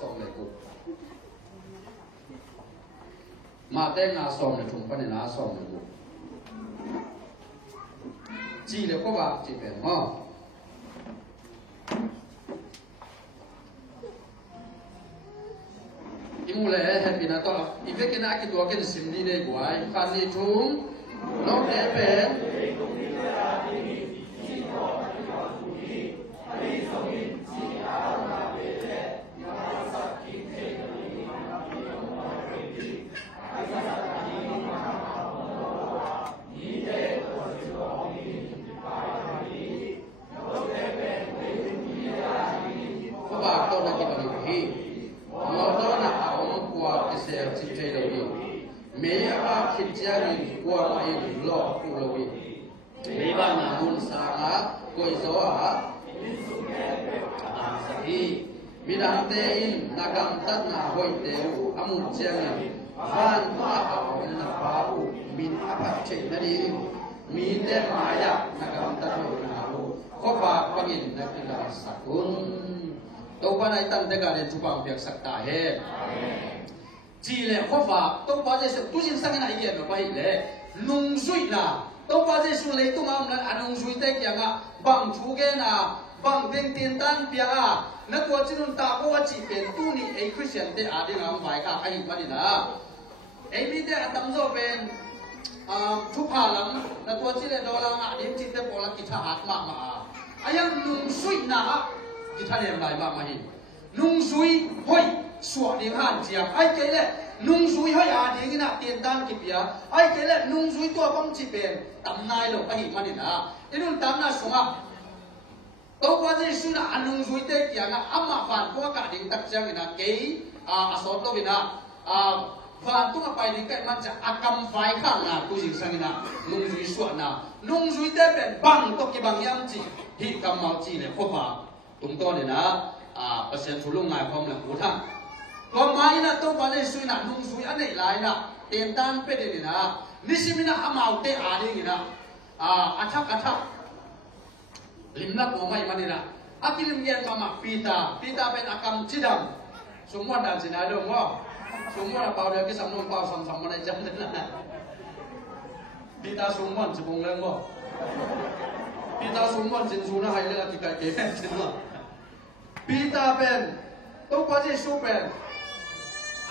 som le ku ma te na som le thum pa ne na som le ku chi le ko ba chi pen ho imu le happy na to ive ke na ki to ke sim ni le guai kan ni thum no le pen Midantein nagam tat na hoi teu amun chiang van ma aon na pau min apat che na di mi te maya nagam tat hoi na ru ko ba pangin na kila sakun to pa nai tan te ga de chupang piak sak ta he chi le ko ba to pa je tu jin sang na ye no bai le nung sui na to pa je su le tu ma na anung sui te kya nga bang chu ge na bang ding tin tan pia a na tua chinun ta ko chi pen tu ni a Christian te a ding am vai ka ai ma ni na ai mi te atam zo pen thu pha lam na tua chi le do la nga dim chi te pola ki tha hat ma ma ayang nung sui na ki tha lem lai ma ma hi nung sui hoi suwa ding han chiang ai ke le nung sui hoi a ding na tiền tan ki pia ai ke le nung sui tua bang chi pen tam nai lo ai ma ni na inun tam na sunga tàu qua dây su là anh nung suy tê kia ngà âm mà phản qua cả đình đặc trưng là cái số đó vì na phản tu mà phải đi cái mặt chả cầm phải khang là tu gì sang na nung suy suốt na nung suy tê bên bằng to cái bằng yam chỉ hi cầm màu chỉ là khó phá tung to này na bác sĩ chú lung ngài phong là cú thang còn mai na tàu qua dây su là nung suy anh này lại na tiền tan pe này na nisimina amau tê đi na athak limnak mo mai manira akilim yan mama pita ben akam chidam semua dan sinado mo semua na pau dia ke samnong pau sam mana jam na pita semua sebung leng mo pita semua jinsu na hai le ka ke sin mo pita ben to pa je su ben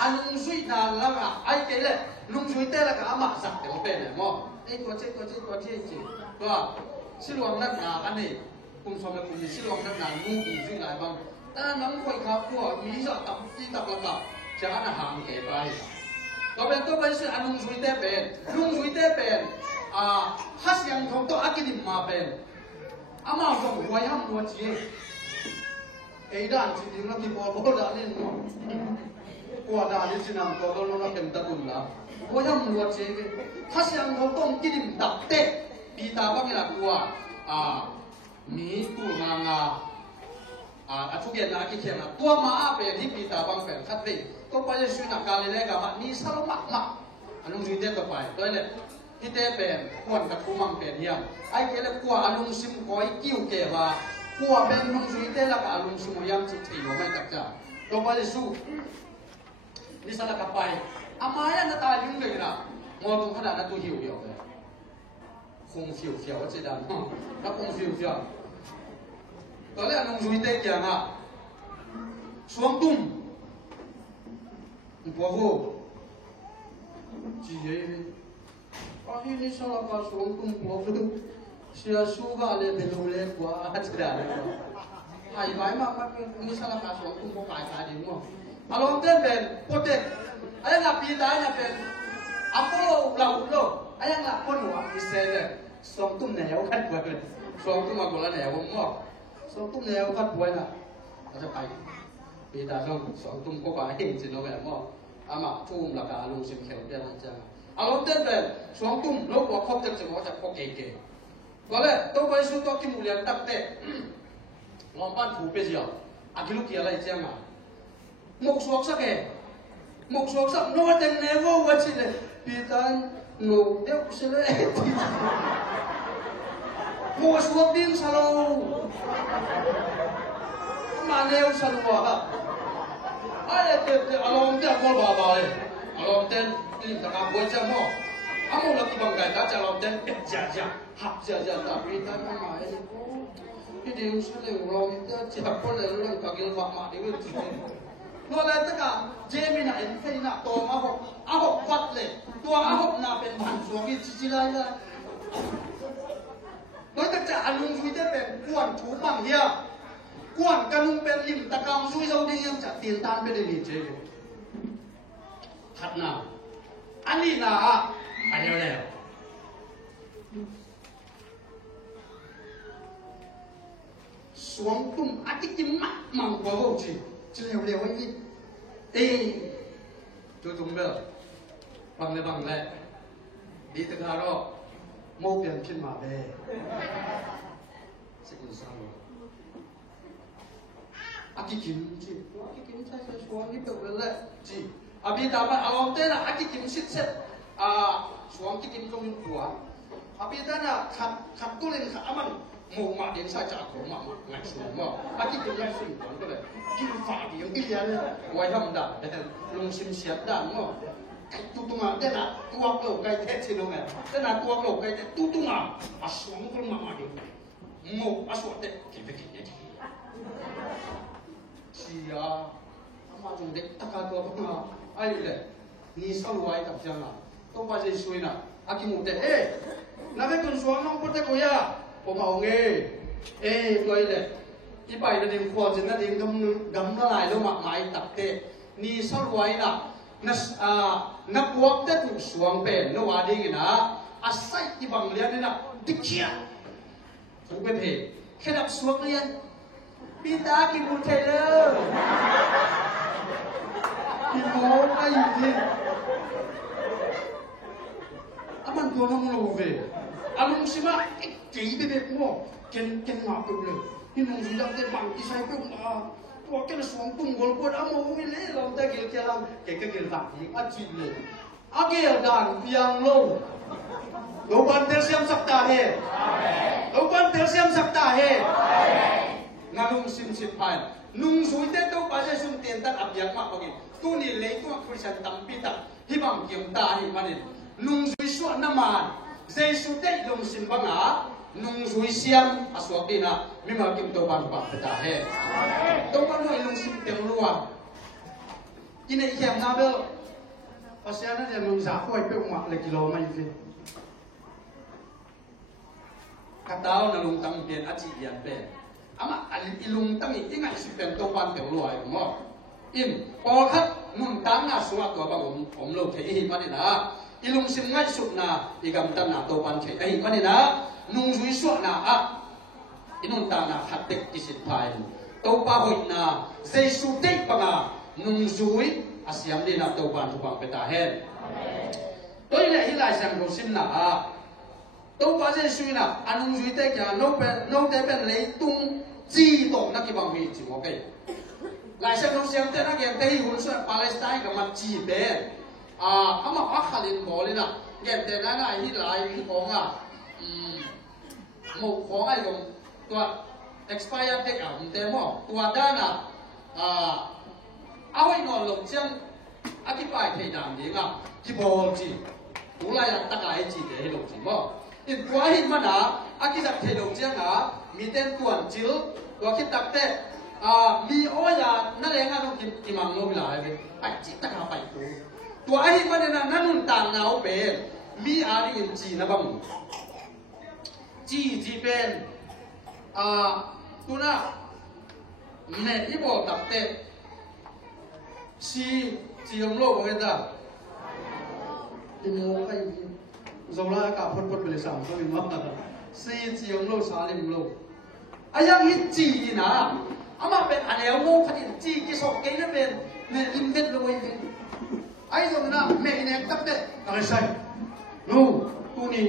anung sui na la ai ke le lung sui te la ka ama sak te ben mo ko che ko siluangนักหนาอันนี้คุณสมัยคุณมีสิลุงนักหนามุ่งคุณสิ่งไหนบ้างแต่น้ำค่อยขับพวกมีจะตับที่ตับละกับจะอันห่างเก็บไปก็เป็นตัวเป็นสิ่งอันนุ่งสุยเตเป็นนุ่งสุยเตเป็นฮัสยังทงตัวอากิดิมมาเป็นอามาส่งหัวย่ำหัวจีไอ้ด้านจริงๆแล้วที่บอกว่าด้านนี้มั้งกว่าด้านนี้สินำตัวเราเราเป็นตะกุนละหัวย่ำหัวจีฮัสยังทงต้องกิดิมตับเตะPita bang ila tua mi tu nganga atugen na kikhena tua ma pe hi pita bang pe khat ve to pa le su na ka le ga ma ni salo ma anung ri te to pai toilet hi te pe kon ka thumang pe hiam ai ke le kwa anung sim koi kiu ke wa kwa ben nung ri te la ka anung sim yam chi thi lo mai tak cha to pa le su ni sala ka pai amaya na ta ling le na mo tu khana na tu hiu hiu không phiêu phiêu chỉ đàn nó không phiêu phiêu đó là nông dân tây kia mà xuống tung bỏ vô chỉ vậy ai đi sao là vào xuống tung bỏ vô xia su vào lên bên lô lên quá chỉ đàn ai vậy mà đi sao là vào xuống tung bỏ cái gì đúng không alo tên bên có tên ai là pi đá nhà bên Apollo lâu lâu ayang la pon wa isele som tum neo khat wa som tum ma gola neo mo som tum neo khat wa na ta pai pi ta som tum ko ba hin chin no ba mo ama thum la ka lu sim khel dia na cha alom ten ben som tum lo ko khop tek mo cha ko ke ke wala to bai su to ki mu lian tak te ngom pan thu pe jia akilu kia lai cha ma mok suak sa ke mok suak sa no ten nevo wa chi le pi tan no deu se le mo suak ding sa lo ma leo sa lo ha ai để along dia ko ba ba along ten ni ta ka boy cha mo amo la ki bang kai ta cha along ten pet ja hap ja ta ri ta ma ma ai ko cái điều sẽ là lòng ta chỉ học có là lòng cả cái mặt mà điều gì nó là tất cả chế mình này thấy là tổ mà học vật lệ tổ học làเป็นผ่านสวงที่จีไรละโดยตั้งแต่อารมณ์ช่วยได้เป็นกวนถูบังเฮียกวนกันนุ่งเป็นลิมตะกางช่วยเราได้ยังจะเตียนตานเป็นลิเจถัดหน้าอันนี้นะอันนี้แล้วสวงตุ้มอาทิตย์มักมังกว่าโลกจีจะเร็วๆไอ้นี่ดูตุ้มเบลบังเลยดีตึงฮาร์โมเปลี่ยนขึ้นมาเบ้สิ่งสั่งอาทิตย์กินจีอาทิตย์กินใช่สวงนี่เป็นอะไรจีอาบิดามันอารมณ์เต้นอาทิตย์กินสิเสร็จสวงที่กินตรงตัวอาบิดาน่ะขัดตัวเองขัดมันหมู่มาเดินสายจากของมาไงสวงว่าอาทิตย์กินไม่สิ่งของก็เลยกินฝาเดียวกินเยอะเลยไว้ทำด่าแต่ลุงชิมเสียบด่าเนาะตุ้งเต้นน่ะตัวโลกไก่เทชิโนเมเต้นน่ะตัวโลกไก่เทตุ้งอาสวงก็มาเดียวหมู่อาสวงเต้กินไปกินเยอะเสียมาจงเด็กตะการตัวพวกเราไอ้เลยนี่สลายกับจังนะต้องไปใจช่วยนะอากิมุเตนั่นเป็นคนสวงน้องพุทธกุยาผมเอาเงี้ตัวเลยที่ไปนั่นเองควรจะนั่นเองกำละลายแล้วหมักหมายตัดเตนี่สลายนะนับวักเตถูกสวงเป็นนวาดีนะอาศัยที่บางเรียนนี่นะดิเคียถูกเป็นเหตุแค่นับสวงเรียนปีตากิมุเตเลยกิโมไม่จริงอามันตัวน้องเราเวอารมณ์สิมาจีบเด็กมั่วเก่งมากเลยที่น้องสุดาเด็กบางที่ใช้เป็นตัวแกน่ะสวงตุ้งกอลปวดอาโมวิเล่เราแต่เกี่ยวกับเราเก่งก็เกี่ยวกับอีกอาจีบเลยอาเกี่ยวกันเพียงลงลูกบันเทลเซียมสักตาเฮลูกบันเทลเซียมสักตาเฮงานุ่งสิมสิบพันนุ่งสวยแต่ตัวป้าจะสุ่มเตียนตัดอับยังมากกว่านี้ตัวนี้เลยตัวคริสเตียนตั้มปีตัดที่บางเกี่ยวตาหิมันนี่นุ่งสวยสวยน้ำมันเจสุเตลงสิมบังอานุ่งสวยเสียมอสวกดีนะไม่มากินตัวบันปักตาเฮตัวบันหน่วยลงสิมเตียงรัวกินไอ้แขมนาเบลภาษาเนี่ยนุ่งสาค่อยเปรี้ยวหมักเลยกิโลไม่ฟินกระดาวนั่งลงตั้งเปลี่ยนอาชีพเปลี่ยนเป็นอามาอันนี้ลุงตั้งอีกที่ไงสิเป็นตัวบันเตียงรัวอย่างมั้งอินพอคัดนุ่งตั้งหน้าสวกตัวบังผมโลกเทียมันนี่นะอีลุงสิมง่ายสุดนะอีกำตั้งหน้าตัวบันเทียมันนี่นะนุ่งสวยสวยนะอีนุ่งตั้งหน้าหัดเด็กที่สิบพายตัวป้าหอยนะเจสุเด็กปังนุ่งสวยอาเซียมดีนะตัวบันทุกบังเป็นตาเห็นตัวนี้ที่ลายเสียงรู้สิมนะตัวป้าเจสุนะอันนุ่งสวยเด็กอย่างน้องเป็นเลยตุ้งจีตกนักกีฬามีจีโอเคลายเสียงรู้เสียงแต่นักเรียนที่หุ่นส่วนปาเลสไตน์กับมันจีเป็นเขามาอักขระดินบอกเลยนะเงี้ยแต่นั้นไอ้ที่ลายที่ของหมกของไอ้ตรงตัว expire date มันเต็มหมดตัวด้านเอาไว้นอนลงเชียงอธิบายที่ด่างนี้ก็ที่บอกจีกูไล่ตะกายจีเดี๋ยวให้ลงจีบ่อีกตัวหินมันอธิบายที่ลงเชียงมีเต้นตัวจิ๋วตัวคิดตักเต้มีโอ้ยนั่นเองต้องกินมังโนบิลาเลยไปจีตะกาไปตัวหินมันเนี่ยนั่นนุ่นต่างเงาเป็นมีอะไรอินจีนะบ้างจีเป็นตัวน่ะเน็ตที่บอกตับเตะจียงโลกเหมือนกันดิโมก็ยังเราละอากาศพดไปเลย3ก็มีมากจียงโลกสาลิมโลกอายังฮิตจีนะอามาเป็นอะไรเอาโง่ขนาดจีกี่ศพกี่นั่นเป็นเน็ตลิมเด็ดเลยไอ้ตรงนั้นเมย์เนี่ยตับเตะอะไรใช่นู่ตัวนี้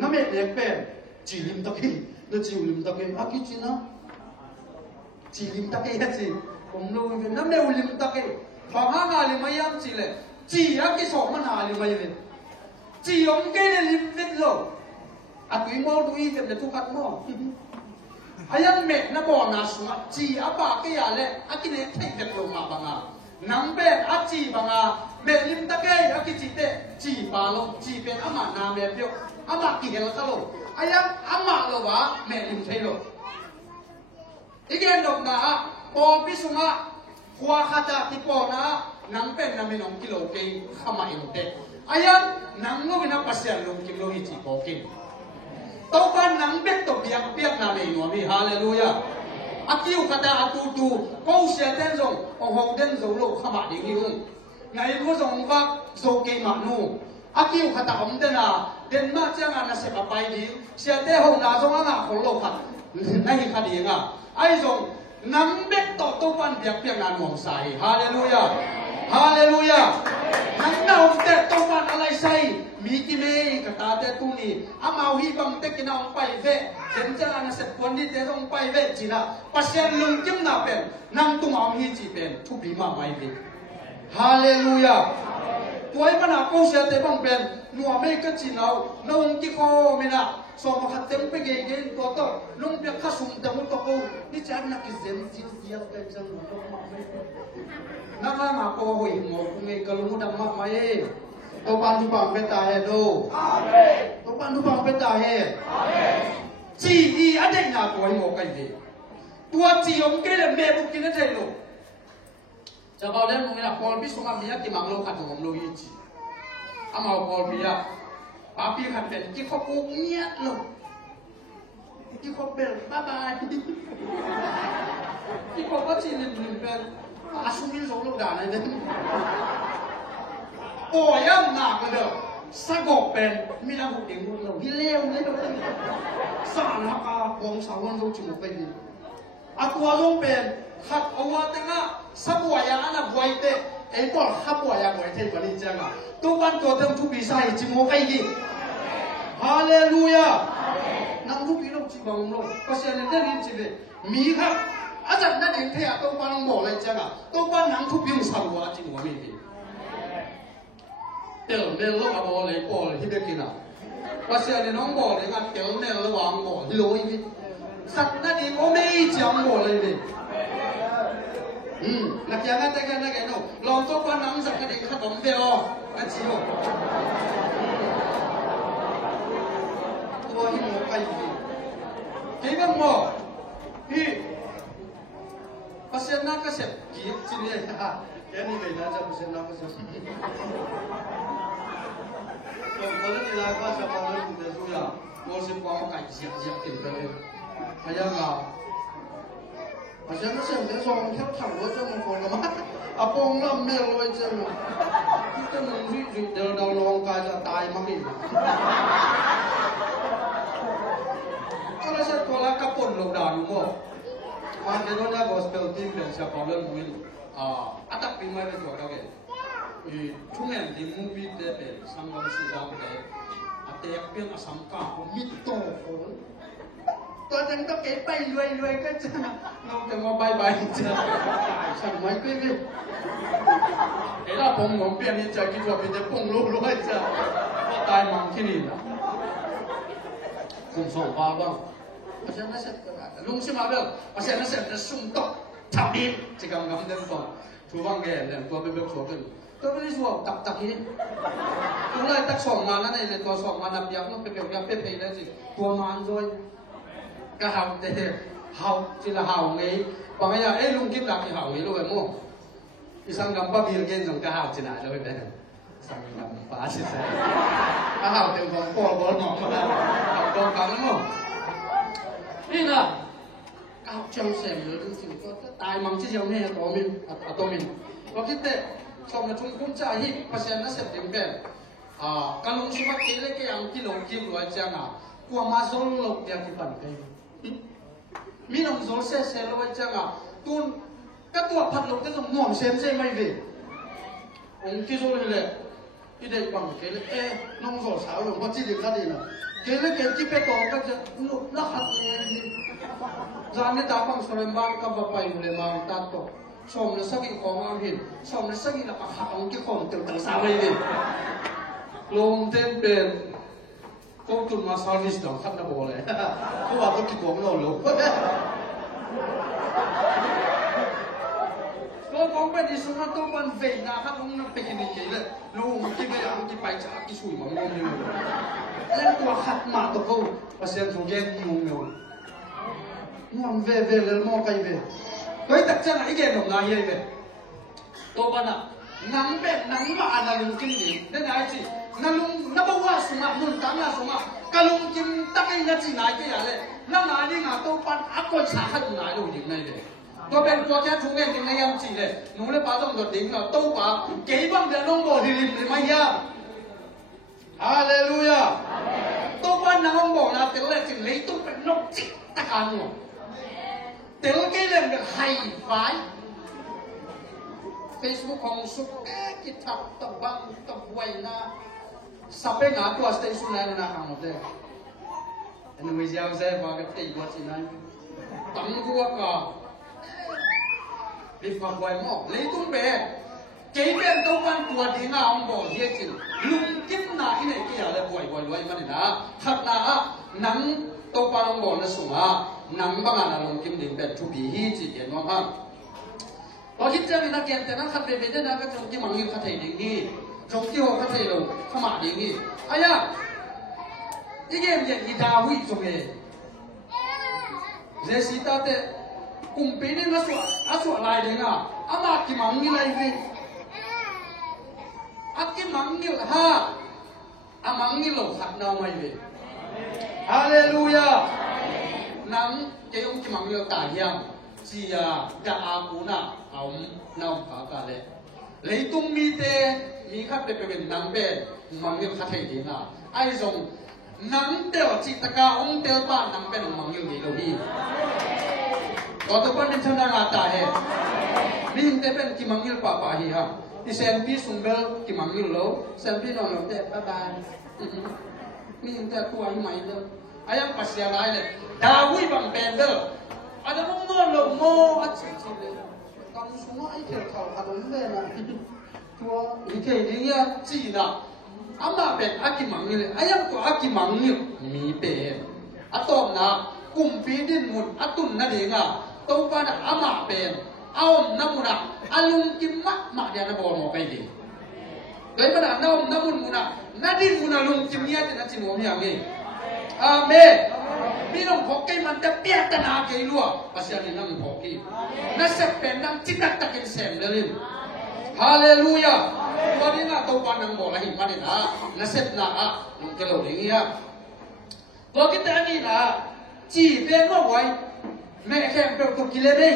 น้ำเม็ดเล็กเป็นจีริมตะกี้แล้วจีริมตะกี้อากิจินะจีริมตะกี้จีผมรู้เป็นน้ำเม็ดริมตะกี้บางห้างอะไรไม่ยังจีเลยจีอากิสองมันอะไรไม่ยังจีองเกลริมเม็ดโลอาตุยมอดูอีเจ็บเลยทุกขัดมอ ayan me na bo na sunga chi apa ke ya le akine thek vet lo ma banga nang be achi banga me lim ta ke akichi te chi pa lo chi pen ama na me pyo ama ki hel ka lo ayan ama lo ba me lim thei lo igen lo na po pi sunga khwa khata ti po na nang pen na minong kilo ke khama inte ayan nang lo na pasyan lo kim lo hi chi ko kin tau ban nang bet to biak biak na le no mi hallelujah akiu kata atu tu ko sia den zong ong hong den zo lo khama ding hi ung ngai ko zong va zo ke ma nu akiu kata om den na den ma chang na se pa pai di sia te hong na zong nga ko lo khat nai kha di nga ai zong nang bet to tau ban biak biak na nuang sai hallelujah hallelujah nang na om te tau ban alai sai mi ki me kata te tu ni amau hi bang te kina ong pai ve ken cha na se pon di te ong pai ve china pasien lung kim na pen nang tu ngam hi chi pen thu bi ma mai ve hallelujah tuai bana ko se te bang pen nuwa me ka chi nau nong ki ko me na so ma khat tem pe ge ge to to lung pe kha sum te mu to ko ni cha na ki zen ji ji ka jang no ma me na ma ko hoi mo ku nge ka lu da ma mai to ban tu bang pe ta he do amen to ban tu bang pe ta he amen chi i a dai na ko mo kai ve tua chi om ke le me bu kin thai lo cha ba le mo na pol bi so ma mi ya ki mang lo khat ngom lo yi chi ama pol bi ya pa pi khat pen ki ko ku niat lo ki ko bel bye bye ki ko ko chi lim lim pen asumin zo lo da na ne ồ yam na cái đó sa gọc bền mi đang học tiếng luôn hi leo lấy đâu sa na ka bong sa wan đâu chỉ một cái gì à tua luôn bền khát awa tanga sa bua ya ana buai te ấy còn khát bua ya buai te bani chang à tu ban tu tem tu bi sai chỉ một cái gì hallelujah nang tu bi đâu chỉ bằng đâu có xe lên đến chỉ về mi khát à chắc na đến thế à tu ban nong bỏ lại chang à tu ban nang tu bi sa bua chỉ một mìnhเตลเนลลูกอบอเลยปอเลยที่เด็กกินอ่ะว่าเสียเนี่ยน้องบอกเลยงั้นเตลเนลระหว่างบอกที่รู้อีกสักนาทีโอ้ไม่จังบอกเลยดินักยังงั้นแต่กันนักยังโน่ลองตัวกันน้ำสักนาทีขนมเบลอันชิโน่ตัวที่หมูไปดิกี่กันหมดพี่ว่าเสียนักก็เสียกี่ชิ้นเนี่ยแค่นี้เลยนะจะว่าเสียนักก็เสีย我那里来个小朋友读的书呀，我是光感谢给的，还有啊，好像那现在说跳跳我这么过了吗？啊，帮那没有位置嘛，你这能去得到浪街就大嘛咪？ก็เลยสักตัวละกระปุ่นลงดาวอยู่บ่วันนี้เราเนี่ย gospel team เป็น小朋友มุ้ยอัตปีใหม่เป็นตัวเขาเองช่วงนี้ที่มูฟี่เตะเป็นสังกัดสุดาเตะเตะเป็นอาสังกัดผมมิดโตคนตัวจังต้องเก็บไปรวยก็จะน้องจะมาบายจะสั่งไม่ไปเลยเฮ้ยเราผมเปลี่ยนนี่จะคิดว่าเป็นจะปุ่งรวยจะก็ตายมังที่นี่นะผมส่งฟ้าบ้างเพราะฉะนั้นเสร็จลุงใช่ไหมเรื่องเพราะฉะนั้นเสร็จจะสุ่มตกทับดินจะกำลังเดินต่อชูฟังแกเนี่ยตัวเป็นแบบชัวร์ขึ้นตัวไม่ได้ชัวร์ตักนี้ตัวเลยตักส่งมานั่นเองเลยตัวส่งมานับยักษ์ต้องเป็นแบบยักษ์เป็นเพลย์เลยสิตัวมันด้วยก็เห่าเด็กเห่าทีละเห่าไงบางอย่างลุงคิดหลักที่เห่าไงรู้ไหมมั่วที่สังกัดป้าบีเกนส่งก็เห่าชนะเลยเป็นสังกัดป้าชนะก็เห่าเต็มของปอดบอลหนอกมาเห่าโดนกันมั่วนี่นะเห่าจังเสียเลยจริงๆก็ตายมั่งที่ยังไม่ตัวมินเราคิดเด็กสมัยช่วงคุ้นใจฮิภาษาหน้าเสพติดเป็นการลงสมัครเกลือก็ยังที่ลงคิวรวยจังอ่ะกลัวมาโซลลงเดียวที่ปั่นไปมีน้องโซลเซ่รวยจังอ่ะตุนก็ตัวพัดลงที่ต้องหม่อมเซมเซ่ไม่เว้องค์ที่โซลเลยที่เด็กปั่นเกลือน้องโซลสาวลงเพราะที่เด็กเขาดีนะเกลือที่ไปต่อก็จะนักหัดเลยจานนี้ตาบังสระบังกับไปเลยมาตัดต่อสมรสกิของอาหินสมรสกิหลักหักองค์ที่ของเติมต่างสาวเลยลงเต็มเป็น cô tụi mà service đó khắp nó bộ này cô bảo tôi kịp bóng lồn luôn cô bóng bên đi xuống nó tôi vẫn về nhà khác không nó bị gì vậy đấy luôn cái bây giờ cái bài trả cái sủi mà ngon như lên qua khát mà tôi cô và xem số game ngon nhiều ngon về lên mò cây về cái đặc trưng là cái game đồng này về tôi vẫn à nắng bên nắng mà là luôn kinh điển nên là gì nó luôn nó bao qua số mà luôn tám là số mà cái luôn kim tắc cái nhà gì này cái gì đấy nó nói đi mà tôi vẫn áp con xả hết này rồi những này đấy tôi bên qua cái chúng em những này em chỉ đấy nó lấy bao trong đợt đỉnh là tôi bảo cái bằng để nông bộ thì liền để mày ya Hallelujah tôi vẫn là nông bộ là tiếng là chỉ lấy tôi phải nông chích tất cả luôn tiếng cái lên được hay phải Facebook không sụp cái thằng tập băng tập quay na sắp bên ngã qua station này là hàng một đấy anh người giàu xe vào cái tỷ của chị này tắm vua cả đi vào quay mỏ lấy tung bè cái bên đâu ban của đi ngà ông bỏ hết chứ lung kim na cái này kia là quay mà này đã thật là nắng đâu ban ông bỏ nó sủng nắng bằng là lung kim đỉnh bên chụp hi chỉ kiện ngon ha có hít ra người ta kèmแต่นั้นขัดไปได้นะก็ตรงที่มังยืนขัดเหดิ่งนี่ตรงที่หัวขัดเหลงขมาดิ่งนี่อ้ยะอีเกมอย่างอีดาวิจงเอเจสิตาเตกุมปีนี่มาสวลายดิ่งอ่ะอามากิมังยืนอะไรวิอากิมังยืนฮะอามังยืนหลงขัดนาวไม่วิฮาเลลูยานังเกี่ยวกิมังยืนตายยังจียดาอากูน่ะเอาน้ำผากาเลยเลยตุ้มมีเตมีขัดเป็นนังเบนมังยืนขัดให้ดีน่ะไอ้ทรงนังเดียวจิตกาองเดียวบ้านนังเป็นมังยืนดีโลดีก็ตัวปั้นเป็นชนะราตาเหรนี่ยังเป็นกิมังยืนป่าฮีฮะที่เซนพี่สุงเบลกิมังยืนโลเซนพี่นอนหลับแต่บ๊ายบายนี่ยังแต่ตัวใหม่เด้อไอ้ยังปัสยาไรเลยดาวิบังเป็นเด้อada mong mo at sisile kam suma ai kel khau adom le na tua ike dia chi na ama be akimangil ayam ko akimangil mi be atom na kumpi din mun atun na dinga to pa na ama be aom na muna alung kimma ma dia na bo mo kai di doi pa na naom na mun muna nadin muna lung kimnya na chinom yang ni amenพี่น้องขอกินมันจะเปียกตนาเกลัวภาษาในนั่งขอกินนั่นจะเป็นนั่งจิตตะกินเสมเลยฮาเลลูยาตอนนี้น่ะตัววันนั่งบอกอะไรมาเนี่ยนะนั่นเสร็จนะนั่งเกลัวอย่างเงี้ยตัวกินแต่นี่นะจีเป็นว่าไว้แม่แค่เป็นตัวกิเลสเลย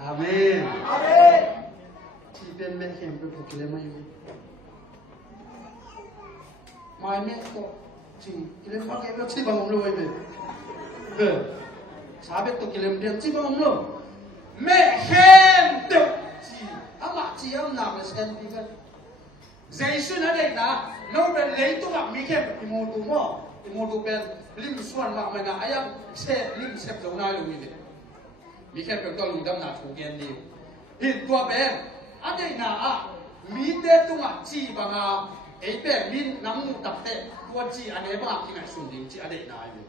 อาเมนอาเมนจีเป็นแม่แค่เป็นตัวกิเลสมาอยู่ไม่แม่ก็Kilim pakai lo si bang omlo ini, sahabat tu kilim dia si bang omlo, mehen tu si, amak si am nama sen pikan, Jason ada ina, no ben lei tu mak mikir imotu ben lim suan mak mana ayam se lim sep jauh nai lu ini, mikir ben tu lu dam nak tukian ni, hit tua ben ada ina mite tu mak si bangไอ้แบบนี้น้ำมูตับเตะตัวจีอันนี้บ้าที่ไหนส่วนดีจีอันเด็กนายเลย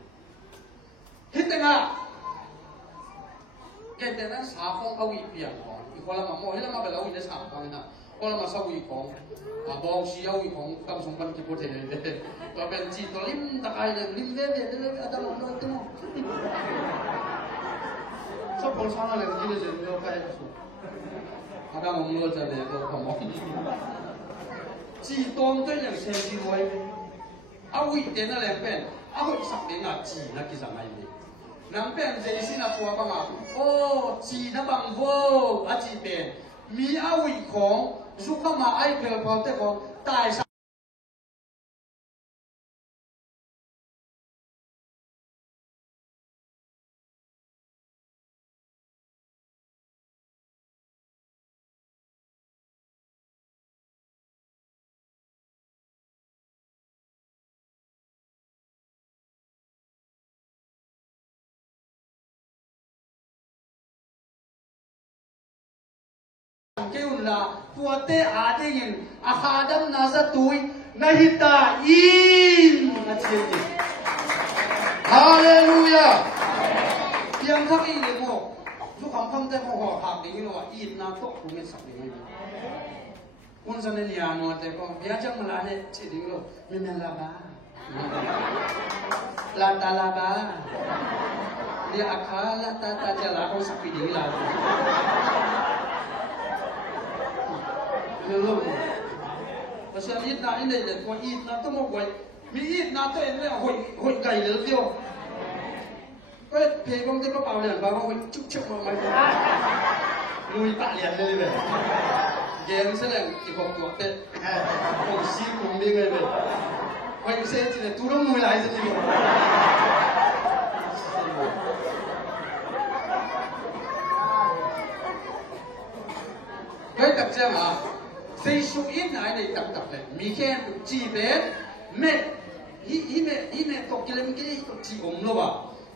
คิดยังไงแกแต่นั้นสาฟองเอาอีเปียกของอีกคนละมาโม่ให้เรามาเป็นเราอีกจะสาฟองนะคนละมาสาวอีของบอกชีเอาอีของกำสมบัติที่พูดถึงเลยตัวเป็นจีตัวลิ้มตะไคร้เลยลิ้มเละๆเลยอาจารย์ลองดูตัวชอบคนซ้อนอะไรกินเลยจะไม่เอาไปอาจารย์มองเราจะเลยตัวขโมยจีตอมตัวอย่างเช่นจีไว้เอาวิเดนอะไรเป็นเอาสักเดือนจีนักกิจกรรมอะไรนั่งเป็นเจสินาตัวบังอ่ะโอ้จีนับบังโวอาจีเป็นมีเอาวิของสุขมาไอเกลพอเตของตายสักเกี่ยวละตัวเตะอาได้ยินอาคาดัมนาซาตุย nahita in achini Hallelujah. yang thak i le mo su kham kham te ho ha ding lo in na to ku me sak ding ni kun san ne ya no te ko ya chang mala ne chi ding lo me me la ba la ta la ba dia akala ta jala ko sak ding la lo parce que ít na in đây có ít na tôi một quay mi ít na tôi này hội cày lớn tiêu cái thì công ty có bảo liền bảo hội chúc mà mày nuôi tạ liền lên về gen sẽ là chỉ học thuộc đấy học sĩ cùng đi ngay về quay xe chỉ là tu đông nuôi lại gì vậy cái đặc trưng à xây số ít này này tập này mi khen chỉ về mẹ hi mẹ tộc kia lên cái tộc chỉ ổn luôn à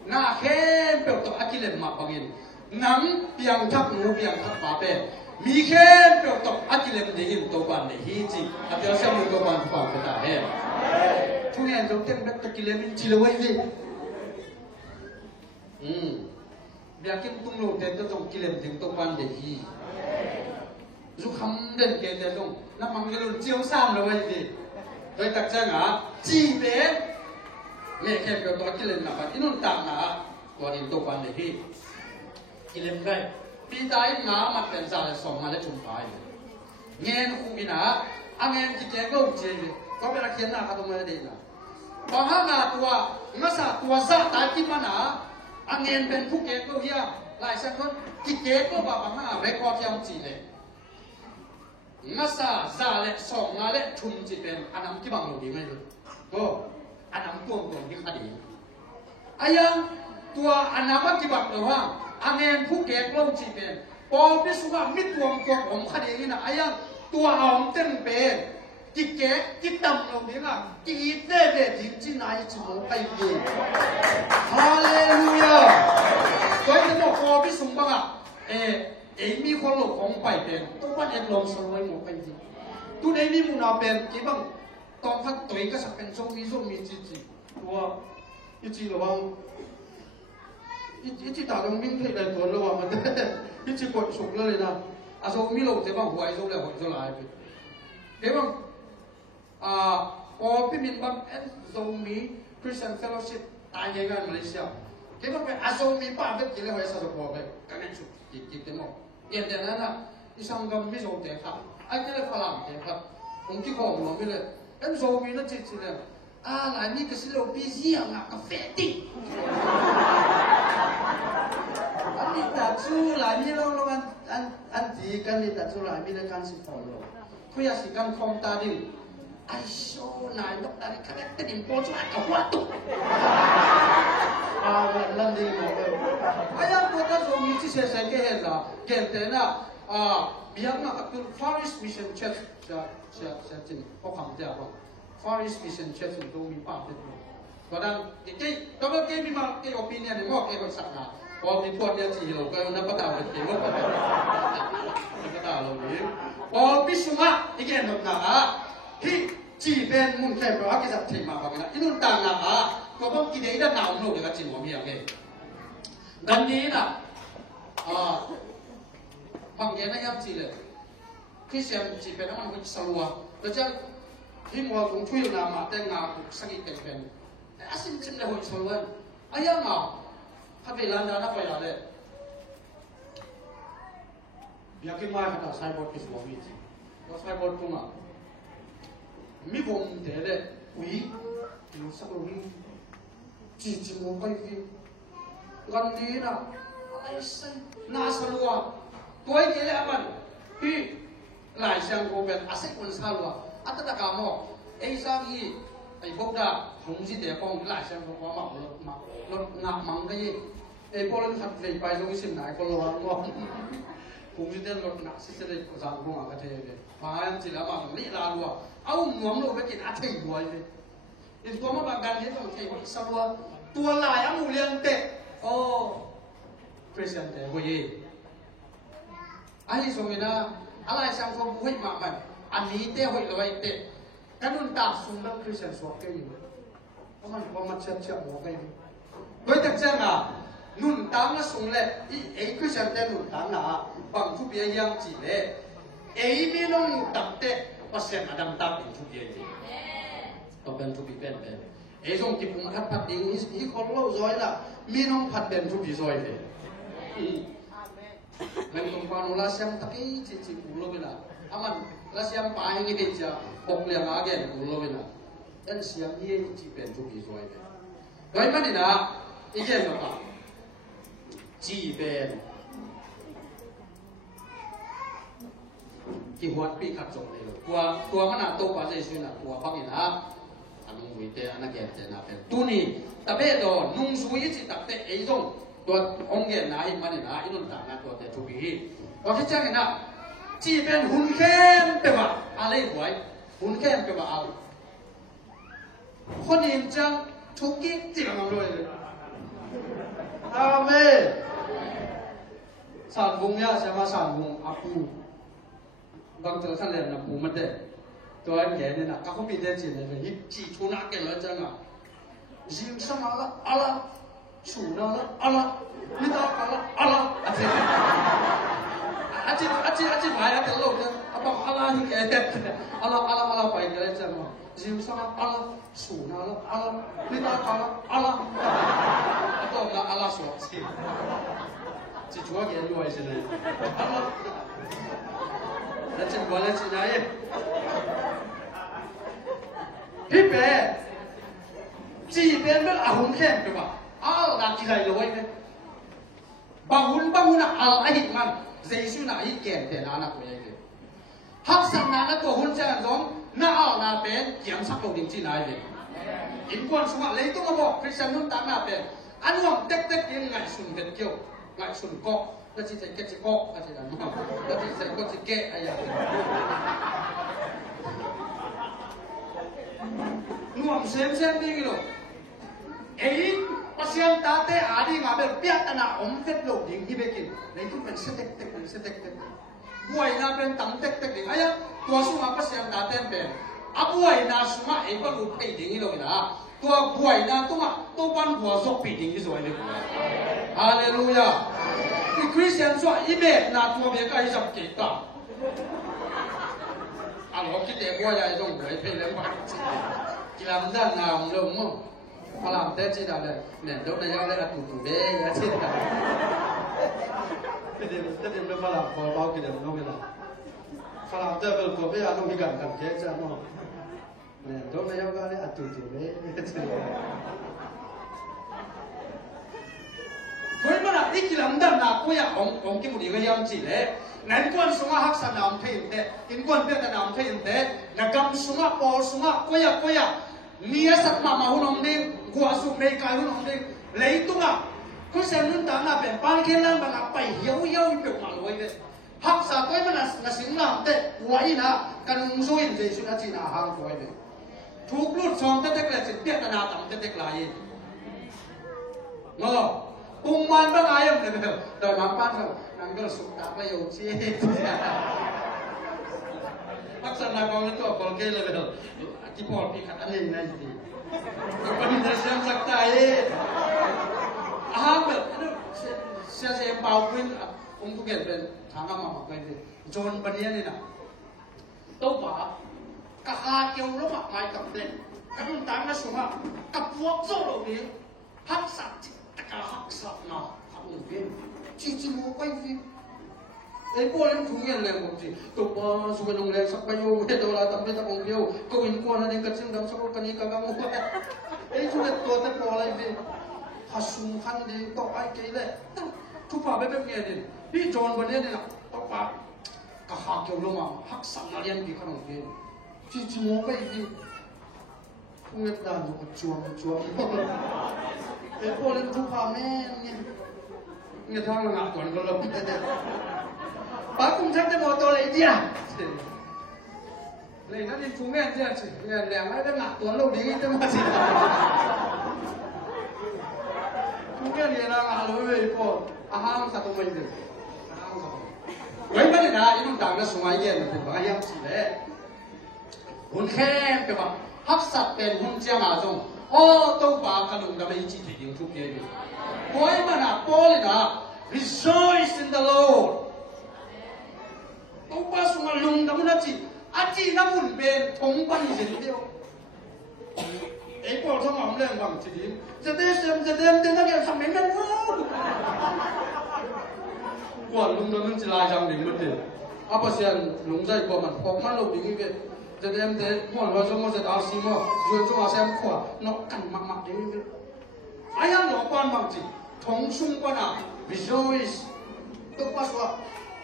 na khen biểu tộc kia lên mà bằng in nắm biang thắp nụ biang thắp bà bè mi khen biểu tộc kia lên để in tộc ban để hi chỉ à biểu xem được tộc ban phàm cái ta hết thu nhận trong tiếng đất tộc kia lên chỉ là vậy gì biang kim tung lô để tộc kia lên tiếng tộc ban để hi dù không đến cái này không, nó mang cái luôn chiếu sang rồi vậy gì, tôi đặt ra ngã chỉ về mẹ khen cái đó cái lên nào, cái nón tạm nào, còn in tộc ban này thì cái lên đây, bây giờ ngã mặt bên trái là sòng mà lấy trúng phải, nghe nó không bị nào, anh em chỉ chơi câu chơi, có biết là khiến nào không mới đi nào, bằng hàng ngã tua, ngã sa tua sa tại kim mà nào, anh em bên phúc kế câu kia, lại xem con, chỉ kế câu bảo bằng hàng ngã record theo chỉ này. Ngasa zale song ngale thum chi pen anam ki bang lo di mai lo anam tuang ki khadi ayang tua anam ki bang lo ha angen phu ke lo chi pen po pi suwa mit tuang ko om khadi ni na ayang tua om ten pen ki ke ki tam lo di na ki te de di chi nai chi mo pai ki hallelujah koi te mo po pi sum baมีคนหลงของไปเป็นต้องว่าเอ็ดลมสลายหมดไปจริงตัวนี้มีมุนาเป็นกี่บังตอนพักตัวเองก็สักเป็นช่วงมีจีตัวอีจีระวังอีจีตาต้องวิ่งที่ไหนตัวระวังมันอีจีกดสุกเลยนะอาโซมีโลกแต่ว่าหัวไอ้โซแล้วหัวโซลายไปเดี๋ยวบังพอพี่มินบังเอ็ดโซมี Christian Fellowship ตายยังไงมาเลเซียเดี๋ยวบังเป็นอาโซมีป้าเป็นกี่เลยหัวไอ้โซจะพอไปกันนั่นสุดจิตเต็มหมดอย่างเดียวนั้นนะที่สังกัดไม่ส่งเด็กครับไอ้ที่เรียกฝรั่งเด็กครับผมคิดของผมไม่เลยเอ็มโซมีนั่นจิตเลยหลายนี่ก็สิเราพิเศษอ่ะกาแฟติอันนี้ตัดสู้หลายนี่เราอันดีกันนี่ตัดสู้หลายมีในการสิฟอนเราคุยสิกันคอมตาดิไอ้โซนายนกตาดิคาแรคเตอร์ดิมโพสต์อะไรกับว่าตุ๊กลันดีหมดเลยไอ้ยังตัวนั้นโซมีที่เสียใจแค่เห็นละเก่งแต่น่ะบียงนะคือ Far East Mission Church จะจริงเขาคำเดียวว่า Far East Mission Church ต้องมีป้าเป็นตัวก็ดังที่ตอนนั้นที่มีมาที่ opinion เนี่ยว่าเกี่ยวกับสัตว์นะพอมีพวกเดียวที่เราก็นับประดาวเป็นเกี่ยวกับประดาวเราเนี่ยพอพิสุมาอีกอย่างหนึ่งนะที่จีเป็นมุนแค่เพราะว่ากิจที่มาบางนะที่นู่นต่างนะก็ต้องกินได้หนาวโลกเดียวกับจีนหัวเมียกันดังนี้นะบางอย่างนะยับจีเลยคริสเตียนจีเป็นน้ำมันสลัวแล้วจะที่มัวคงช่วยนามาแต่งาถูกสักอีกเป็นอาศินจิมเลยหัวสลัวอายังอ่ะถ้าไปร้านนั้นไปร้านเลยอยากกินมาขนาดไซบอร์ดที่สวมีจีแล้วไซบอร์ดตรงอ่ะมีวงเดเลยวิอยู่สักวิจีจิมไปวิกันดีนะไอ้สันน่าสลัวตัวเกี่ยวมันที่หลายเชียงโกเป็นอาศัยคนสลัวอัตตะกามอไอ้สังฮีไอ้พวกดาหงสิเดียกองหลายเชียงโกว่าหมอกรถหนักมังก็ยี่ไอ้พวกนั้นขับไปไปตรงสิบไหนคนละวันก็หงสิเดียรถหนักสิเดียกจางพวกอะไรเท่เลยพายอันสิละบางนี่ลาลัวเอาหนวมโลไปกินอาทิตย์ด้วยเลยไอ้ตัวมาบางกันที่ต้องใช้สลัวตัวลายอามูเลียนเตะโอ้คริสเตียนเตะว่ายี่ไอ้สมัยนั้นอะไรสังคมหุ่ยมามันอันนี้เตะหุ่ยเลยเตะ kanun ta sung dang Christian swak ke yin aman ko ma chat chat mo ke doi tak changa nun tang na sung le ei Christian te nun tang na bang chu bia yang chi le ei mi long tak te pasien adam ta bin chu bia ji to ben chu bi ben ben ei jong ki pung hat phat ding hi khol lo zoi la mi long phat ben chu bi zoi le men kong panu la siam taki chi chi pu lo bela aman la siam pa hi ni cha bok le ma gen pu lo bela en siam ye chi ben chu bi zoi le doi ma ni na i gen ma pa chi ben ki huat pi khat jong le tua ma na to pa jai su na tua pa ki na anung wi te ana gen te na pen tu ni ta be do nung su yi chi tak te ei jongตัวองค์เงินนะอิมันนะอินุนต่างนะตัวแต่ทุบีเราคิดจังนะจีเป็นหุ่นเข้มเปล่าอะไรหวยหุ่นเข้มเปล่าเอาคนยินจังทุกกี้จีกันมาด้วยอาเมสารวงยาใช่ไหมสารวงอาปูบางตัวท่านเรียนนะปูมันเด็ตัวเงินเนี่ยนะเขาปีเดียจีเนี่ยฮิจีชุนักเก่งเลยจังอ่ะยิงสมาละอะไรสูนาละอะไรนี่ตากันละอะไรอาจิหมายอะไรโลกเนี่ยบอกอะไรที่แกเด็ดอะไรไปกันเลยจังยิงสมาอะไรสูนาละอะไรนี่ตากันละอะไรตัวละอะไรสวดสิจิชัวเกี่ยวด้วยใช่ไหมอะไรแล้วจิวันแล้วจิไหนพี่เป้จีเป็นเรื่องอาหุ่นแค่ไหนวะอ้าวนักกีฬาเลยไหมบางหุ่นอะไรหิมันเจสุน่ะหิแก่แต่นานักเวงเลยฮักสันนานักตัวหุ่นจะร้องน่าเอาน่าเป็นเกี่ยมสักตัวจริงๆนายเลยอินกวนสมัครเลยต้องมาบอกคริสเตียนนุ่นตามน่าเป็นอันนั้นเด็กๆยังไงสุนเด็ดเกี่ยวไงสุนเกาะแล้วที่ใส่เกจิเกาะแล้วที่นั่นแล้วที่ใส่ก็จะเกะอะไรนุ่มเซมนี่กิโลเอ้ยpasien tate adi ngabel piat ana omfet lo ding hibekin nei tu pen setek buai na pen tang tek ding aya tua suma pasien tate pen abuai na suma e pa lu pei ding lo na tua buai na tu ma to ban bua sok pi ding zo le hallelujah ki christian so ibe na tua be kai sap ke ta alo ki te buai ya dong buai pe le ba ki lam dan na ong lo moพลังเต้จีดาเลยเนี่ยเดี๋ยวในยังได้อัดตุ่เบ้ยจีดาเดี๋ยวเป็นพลังพอเบากี่เดี๋ยวน้องไม่ละพลังเต้เป็นคนไม่อยากต้องมีการทำแค่จ้ามั้งเนี่ยเดี๋ยวในยังได้อัดตุ่เบ้ยจีดาคนมันอ่ะอีกลำดับน่ะกูอยากองกิมุดีก็ยังจีเลยนั่นคนสุงหักสนามเทียนเตะอินคนเปียกนามเทียนเตะนักกำสุงปอสุงกูอยากนี่สัตว์มาหุ่นองดิกัวสุเมย์กายหุ่นองดิเลยตัวอ่ะคุณเซนนุ่นตาหน้าเป็นปานเขียนลังบางไปเหี้ยวเปลี่ยนมาเลยเลยหักษาตัวมันน่ะสิ่งนั้นเด็กไว้นะกันมุ้งอินเจสุนัจีน่าหางตัวเลยทุกรุ่นสองเด็กเลยจิตเปียกนาต่ำเด็กลายเนาะปุ่มมันบางไงยังเลยแต่มาปั้นเขานั่งก็สุดตาไปอยู่ชีหักษาหน้าบางตัวกอลเกลเลยที่พอพี่ขัดอะไรนั่นสิคนที่จะเชื่อมสักใจแบบเสียเบาขึ้นทุกอย่างเป็นทางมาบอกเลยโจนปัญญาเนี่ยนะตัวป่ากะหาเกี่ยวรบไม่กับเล่นกับนุ่งตามมาสูงกับพวกโซ่เหล่านี้หักสัตว์ตะกาหักสัตว์เนาะหักหนึ่งเป็นจริงๆมันไปฟิไอ้พวกนั้นทุ่งเงินแรงหมดสิตัวป่าสุวรรณแรงสักไปโย่เฮโดราทำให้ตะองเดียวก็วินกวนนั่นกระชิงดำสักคนนี้ก็กำมือไอ้ชุดตัวแต่พออะไรดิฮัสซุงคันดีต่อไอ้เกย์เลยทุกฝ่ายไม่เป็นเงี้ยดิพี่โจนวันนี้เนี่ยต่อฝ่ายกะหาเกี่ยวลงมาหักสังเรียนปีขนมเกย์จริงๆไปดิทุ่งเงินด่านอยู่กับจวงไอ้พวกนั้นทุกฝ่ายแม่เนี่ยทางงานก่อนก็ลงป้าคุ้มชักจะบอกตัวอะไรเดียวเลยนั่นที่ทุ่งเงินเจ้าสิเงินแรงไม่ได้หนักตัวลูกดีจะมาสิทุ่งเงินเนี่ยนะหาลูกไปพออาหารสัตว์ตัวไม่ได้ไว้ไม่ได้นะยิ่งต่างกันสมัยเย็นเป็นบางอย่างสิเลย หุ่นแค่เปียบฮักสัตเป็นหุ่นเจ้ามาจงโอ้ตัวปากกระลุงดำไม่จีที่ยิงทุกเย็นโอ้ยมันอ่ะโป้เลยนะ rejoice in the Lord ตัวปากสุมาลุงดำมันจีอาจีน้ำหุ่นเป็นทงปันเสียเดียวไอ้พวกทั้งหมดเรื่องบางทีจะได้เต็มเต็มนักเรียนทำไม่เป็นวะกว่าลุงดำมันจะลายจังหนึ่งมันเดียวอาภาษาลุงใจกว่ามันพอมันลุกดิ้งไปจะเต็มหมดเราจะมาจะเอาซีมาช่วยจงอาเซียนขวานกกันมากดิ้งไปไอ้ยังหลอกกันบางทีทงสุ่มกันอ่ะ rejoice ตัวภาษา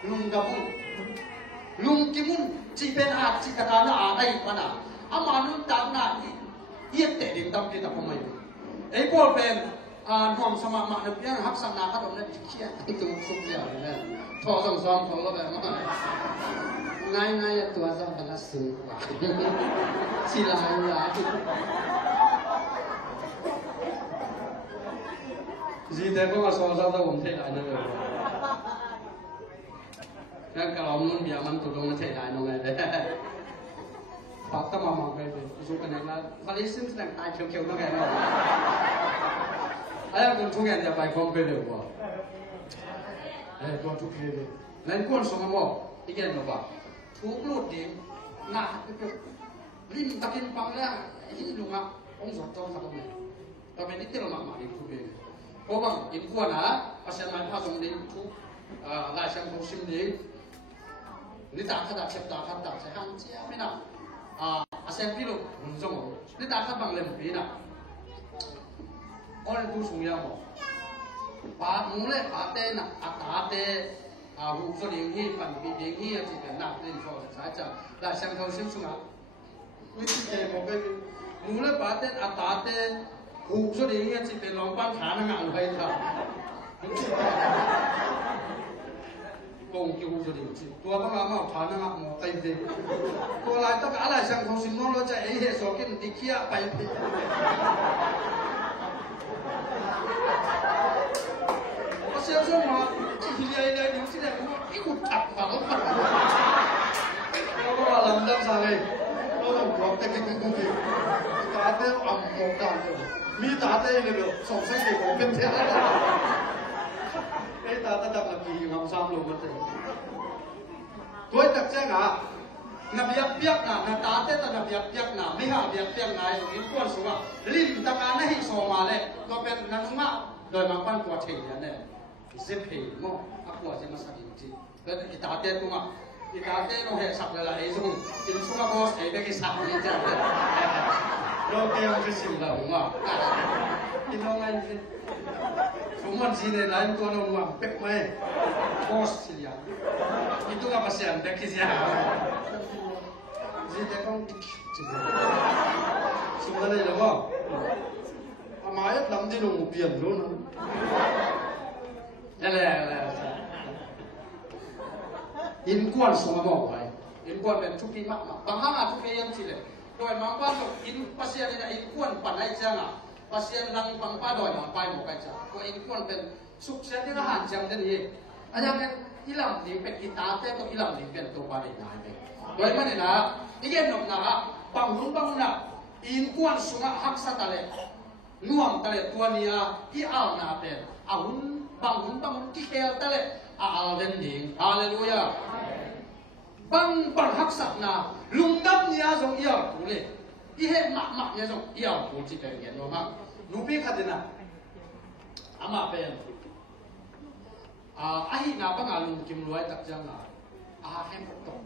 ลุงดำมันลุงกิมุนจีเป็นอาจีตะการน่ะอะไรกันอ่ะอามานุนดังน่ะเยี่ยแต่ดิ้งตั้มที่ตะพไม่ไอ้พวกเป็นน้องสมัครมาเนี่ยยังหักสังนาขนมเนี่ยเชี่ยไอ้ตัวสุกอย่างนี้ทอส่งซ้อมเขาแล้วแบบง่ายตัวซ้อมกันละสูงกว่าสิลายจีแต่ก็มาซ้อมตัวผมเท่าไหร่เลยนั่นก็เรามุ่งเบียมันตัวตรงมันเท่าไหร่น้องไงเด้ปากต้องมามองไปเลยสู้กันอย่างนั้นวันนี้ซึ่งแสดงตายเขียวๆน้องไงเนาะไอ้คนทุกอย่างจะไปความเป็นเรื่องว่าไอ้คนทุกอย่างเลยนั่นคนสมมติอีกอย่างหนึ่งว่าทุกลูกดิ้งหน้าไปเป็นลิ้นตะกินปังแล้วที่ลุงอ่ะองศาจอมสักตรงนี้เราเป็นนิติเราหมาดิ้งทุกเองเพราะว่าอินขวานอ่ะอาเซียนมันพาส่งดิ้งทุกลายเชียงทงซิมดิ้งนี่ตาขนาดเช็ดตาขนาดใช้ห้างเจ้าไม่น่ะอาเซียนพี่ลูกจงนี่ตาขนาดบางเล่มปีน่ะโอ้ยดูสูงยาวบ่ปาหมูเลยปาเต้น่ะอาตาเต้หูฝรั่งที่ปั่นปีเด็กที่ที่เป็นนักเล่นโชว์สายจะได้เชียงทองซิมสุงอ่ะไม่ใช่เกมบอกไปหมูเลยปาเต้อาตาเต้หูฝรั่งที่เป็นรองปั้นขาหน้างานไปครับกงกิวฝรั่งตัวต้องเอามาขาหน้างานหมดเต็มเต็มตัวลายต้องอะไรเชียงทองซิมน้องเราจะไอ้เหตุสกินดิเคียไปเสียช่วงมาที่เรียนอยู่ที่ไหนอีกุตัดมาแล้วก็ลำดับสั่งเลยเราต้องกรอบแต่กินกุ้งกินตาเต้อ่ำมองกันมีตาเต้เลยเดี๋ยวส่งเส้นเด็กผมเป็นเท่าไรไอ้ตาดับละกี่งามซ้ำลงมาเต็มตัวตักแจ้งอ่ะนับยักยักน่ะนาตาเต้แต่นับยักยักน่ะไม่หายักยักนายอินก้อนสุกลิ้นตะการให้โซมาเลยก็เป็นนักมาโดยมาปั้นตัวเทียนเนี่ยเซฟเฮโม่อักว่าจะมาสักจริงๆแล้วอีตาเต้ตัวอีตาเต้เราเห็นสักอะไรสุ่มอินสุ่มก็ไอ้เด็กสักนี่จ้ะเราเกี่ยวกับสิ่งเหล่านี้อินน้องไงสุ่มมันจีเนี่ยร้านตัวน้องว่าเป็ดไหมโคสสิยาitu nggak pasien dekis ya jadi dia kan sebenarnya itu apa amayat dalam di nunggu pian dulu ya in kuan semua mauไป in kuanเป็นทุกที่มากบางครั้งทุกที่ยังสิเลยโดยบางวันin pasien ini in kuan ปันให้จังอ่ะ pasien ดังบางป้าโดยบางไปหมดไปจ้ะก็ in kuan เป็นสุขเสียที่เราหันจังนี่อาจารย์เป็นอิหลัมนี่เป็นกีตาร์แต่ตัวอิหลัมนี่เป็นตัวบาลีนายเป็นโดยมันเนี่ยนะอีกอย่างหนึ่งนะบางหุ่นนะอินกวนสุนัขฮักษะตะเลน่วงตะเลตัวนี้ที่เอาหน้าเป็นหุ่นบางหุ่นที่เขลตะเลเอาเด่นดิ่งฮาเลลูยาบางฮักษะนะลุงดับเนี่ยส่งเอี่ยวกูเลยอีเห็นหมักเนี่ยส่งเอี่ยวกูจีเป็นเงี้ยโน้มนูปีขัดนะอามาเป็นahir napa ngalung kim luai tak jangan hem tok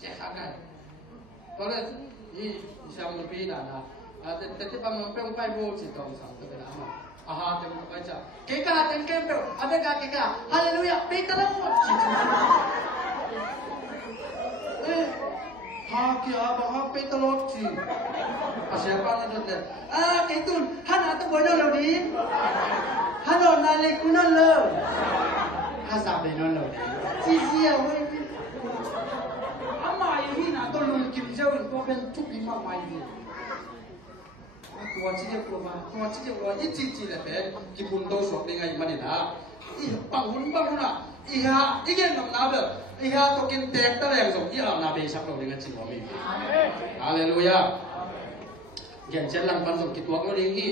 cek akan kalau ini siapa lebih dana tetapi pemangpeng pai bo citong sang tu kena amat tem baca keka tem kempe ada kah keka haleluya petalong kia apa petalong ci siapa nak tu itu hana tu bodoh loh di hano nalik kunan lo asap benon lo sisi ya wei ama ini na to lung kim jauh ko ben tuk lima mai ni tua cici ko cici le be kipun to sok dengan mana na ih bangun na iha igen nam na be อีฮะตัวกินเตะตะแรงส่งอีอานาเบสักเราเรื่องจริงว่ามีฮาเลลูยาเกี่ยนเช่นลังปันส่งกิตัวก็เรื่องนี้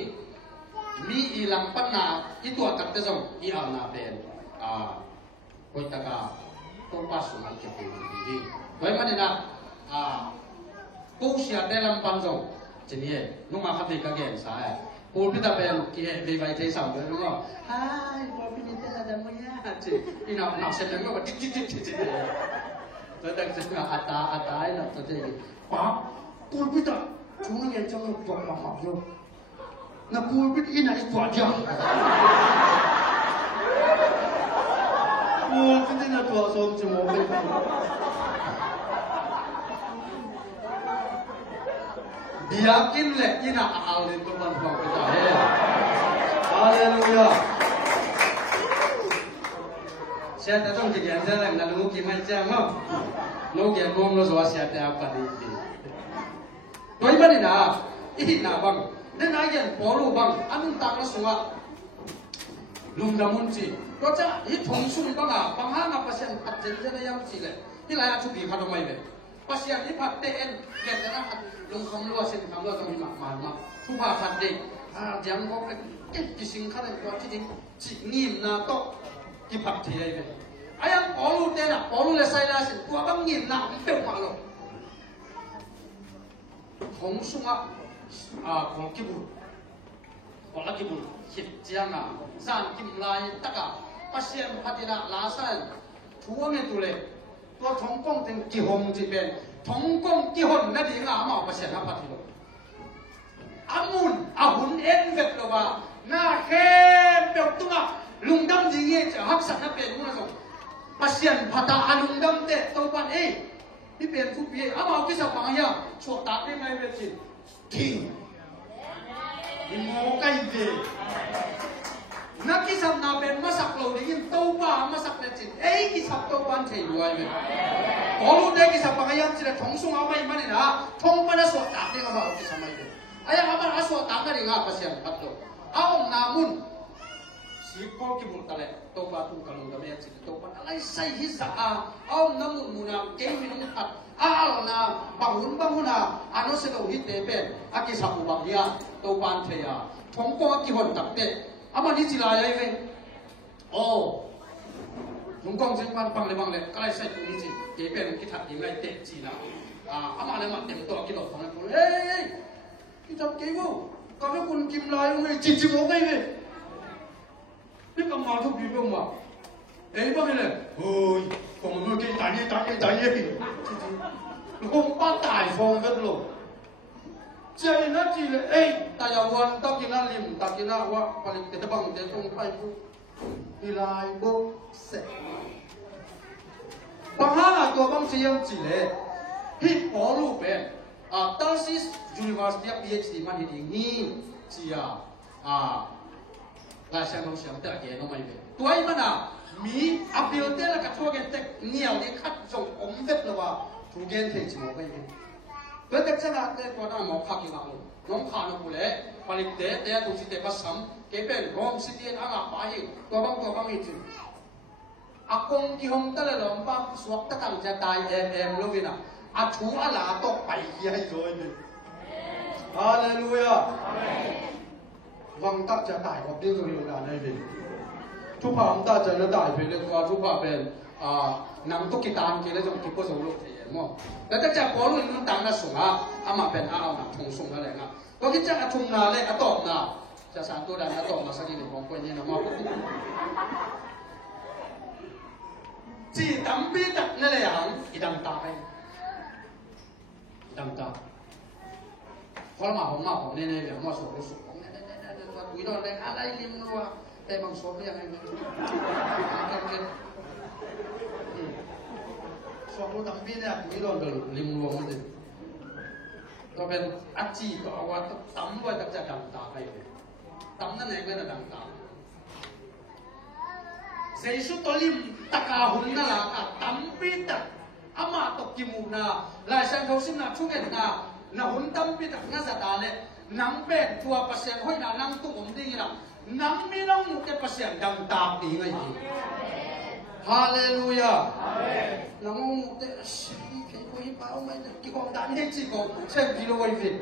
มีอีลังปันนาอีตัวตักแต่ส่งอีอานาเป็นโอยตะกาตัวปัสสุนัยเก็บเป็นดีโดยมันเนี่ยกูเสียแต่ลังปันส่งเจนี่นุ่งมาขับดีกันเกี่ยนสายปูพิตาเป็นกี่ดีไว้ใจสั่งเลยรู้ก็ฮ่าปูพินิจแต่ละเดือนไม่ยากจีอีน่าเสร็จแล้วก็จิ๊ดแล้วแต่จะอัตราไอ้น่ะตัวเจ๊ป๊าปูพิตาช่วงนี้จะต้องตัวมาหอบโยน่ะปูพิตาอีน่าอีตัวเดียวปูพิตาน่ะตัวสมจมูกเลยyakin le ina alin tuan Tuhan percaya. Haleluya. Saya datang ke dia jalan dan lu kimai jangan. Lu kian ngom lu soal siapa apa ni. Doi mana nak? Ini nak bang. Dan ayan polu bang. Anun tak semua. Lung damunci. Kau cak ini thongsun bang ah. Bang hang apa sih yang yang cile. Ini layak cuci pada mai be. Pasien ini paten kena lung kamluah sih kamluah kami makทุกภาคันเด็กยังก็เป็นกิสิงขั้นตัวที่จริงจิตนิ่มนะต้องกิพักเทียไปไอ้ยังปอลูเต้น่ะปอลูเลยใส่ได้สิตัวก็นิ่มนะไม่เป็นมาหรอกของสุงของกิบุของลักกิบุหิดเจียงสานกิมลายตะกะปัสเซียมพัฒนาลาสันทัวเงินตัวเลยตัวทงกงถึงกิหงจีเป็นทงกงกิหงนั่นเองมาปัสเซียมพัฒนาอามุนอาหุนเอ็นเวทโลวาหน้าเข้มเปรี้ยวตุ้งลุงดำจริงๆจะหักสันนับเป็นมุนส่งปัสเซียนพัฒนาลุงดำเตะตัวปันนี่เป็นทุกปีอามาคิดสักบางอย่างชัวตาได้ไหมเวทีทิ้งอิโมไกเดนักคิดสักนับเป็นมาสักเราได้ยินตัวป้ามาสักเวทีคิดสักตัวปันเฉยรวยไหมพอรู้ได้คิดสักบางอย่างจะได้ทงส่งเอาไม่มาเนี่ยนะทงปันชัวตาได้ก็มาคิดสักไม่ได้ayah apa asal tak ada yang apa sih yang patut. Awam namun si kau kibul tale, toba tu kalau kami yang cerita toba, alai saya hisap awam namun munam kami minum hat, na bangun anu sedang hit deben, aki sapu bagia, toba antaya, tongkong aki hon takde, apa ni cila ayah ini? Oh, tongkong jengpan panglebang le, kalau saya tu ni deben kita dimai tek cila, ama lemak dem tu aki dok pangan pun, kita kego, kami pun kim layu ni cici mokai ni. Ni kamu tu biar mak. Bang ni, oi, kamu mungkin tanya ni. Kau patai fong kan lo. Jadi nanti le, tayawan tak kena lim, tak kena wak paling tebang tebang pai tu. Ilai bo se. Bangha tu bang siang cile, hip polu ben. 当时 University PhD มันเห็นงี้เจียราชาของเสียงแต่ละแกน้องไม่เป็นตัวไอ้มันมีอัพเดทแล้วก็ทั่วกันแต่เงี้ยวนี่คัดส่งอมเว็บเลยว่าทุกเกณฑ์เทจิโมไม่เป็นเพื่อแต่จะละแต่ตัวนั้นหมอพักกี่วันน้องขาน้องผู้เล่ผลิตเตะตัวที่เตะผสมเก็บเป็นโฮมซิตี้อ่างไปตัวบางอีกทีอากงที่ห้องแต่ละหลงบ้างสวกตะกังจะตายลูกนะอาชูอาลาตกไปให้ด้วยนี่ฮาเลลูยาวังตักจะตายออกที่สุริยาในดิทุกภาพตาจะน่าตายไปเลยว่าทุกภาพเป็นนำตุกิตานกิเลสจงกิปโสโลกเทียมแล้วก็จะพอรุ่นนั้นต่างกันสูงอามาเป็นอาหนักทงสูงอะไรนะก็คิดจะอาชุมนาเลยอาตอบนาจะสานตัวดันอาตอบมาสักนิดหนึ่งของคนนี้นะมาจีตั้มปีตักนั่นเลยอย่างอีดังตายดังตาพอมาของเนี่ยแบบมาสูงของเนี่ยตัวตุยโดนอะไรอะไรริมรัวแต่บางส่วนยังไงกันส่วนดังปีเนี่ยตุยโดนริมรัวมันเลยก็เป็นอาชีพก็เอาว่าตั้มไว้ตั้งแต่ดังตาไปตั้มนั่นเองเป็นดังตาเสียสุดตัวริมตะกาหุ่นนั่นแหละตั้มปีตักอามาตกกิมูนาลายสังเขาสินาช่วงเงินนาหุ่นตั้มปีตักน่าจะตาเลยน้ำเป็ดทัวร์ปัสเซียนห้อยน้ำตุ้มดีนะน้ำมีน้ำมุกเก็บปัสเซียนดังตาดีไงจี Hallelujah. Nang te cái quý báo mấy cái con đàn hết chỉ có xem kilo quay về.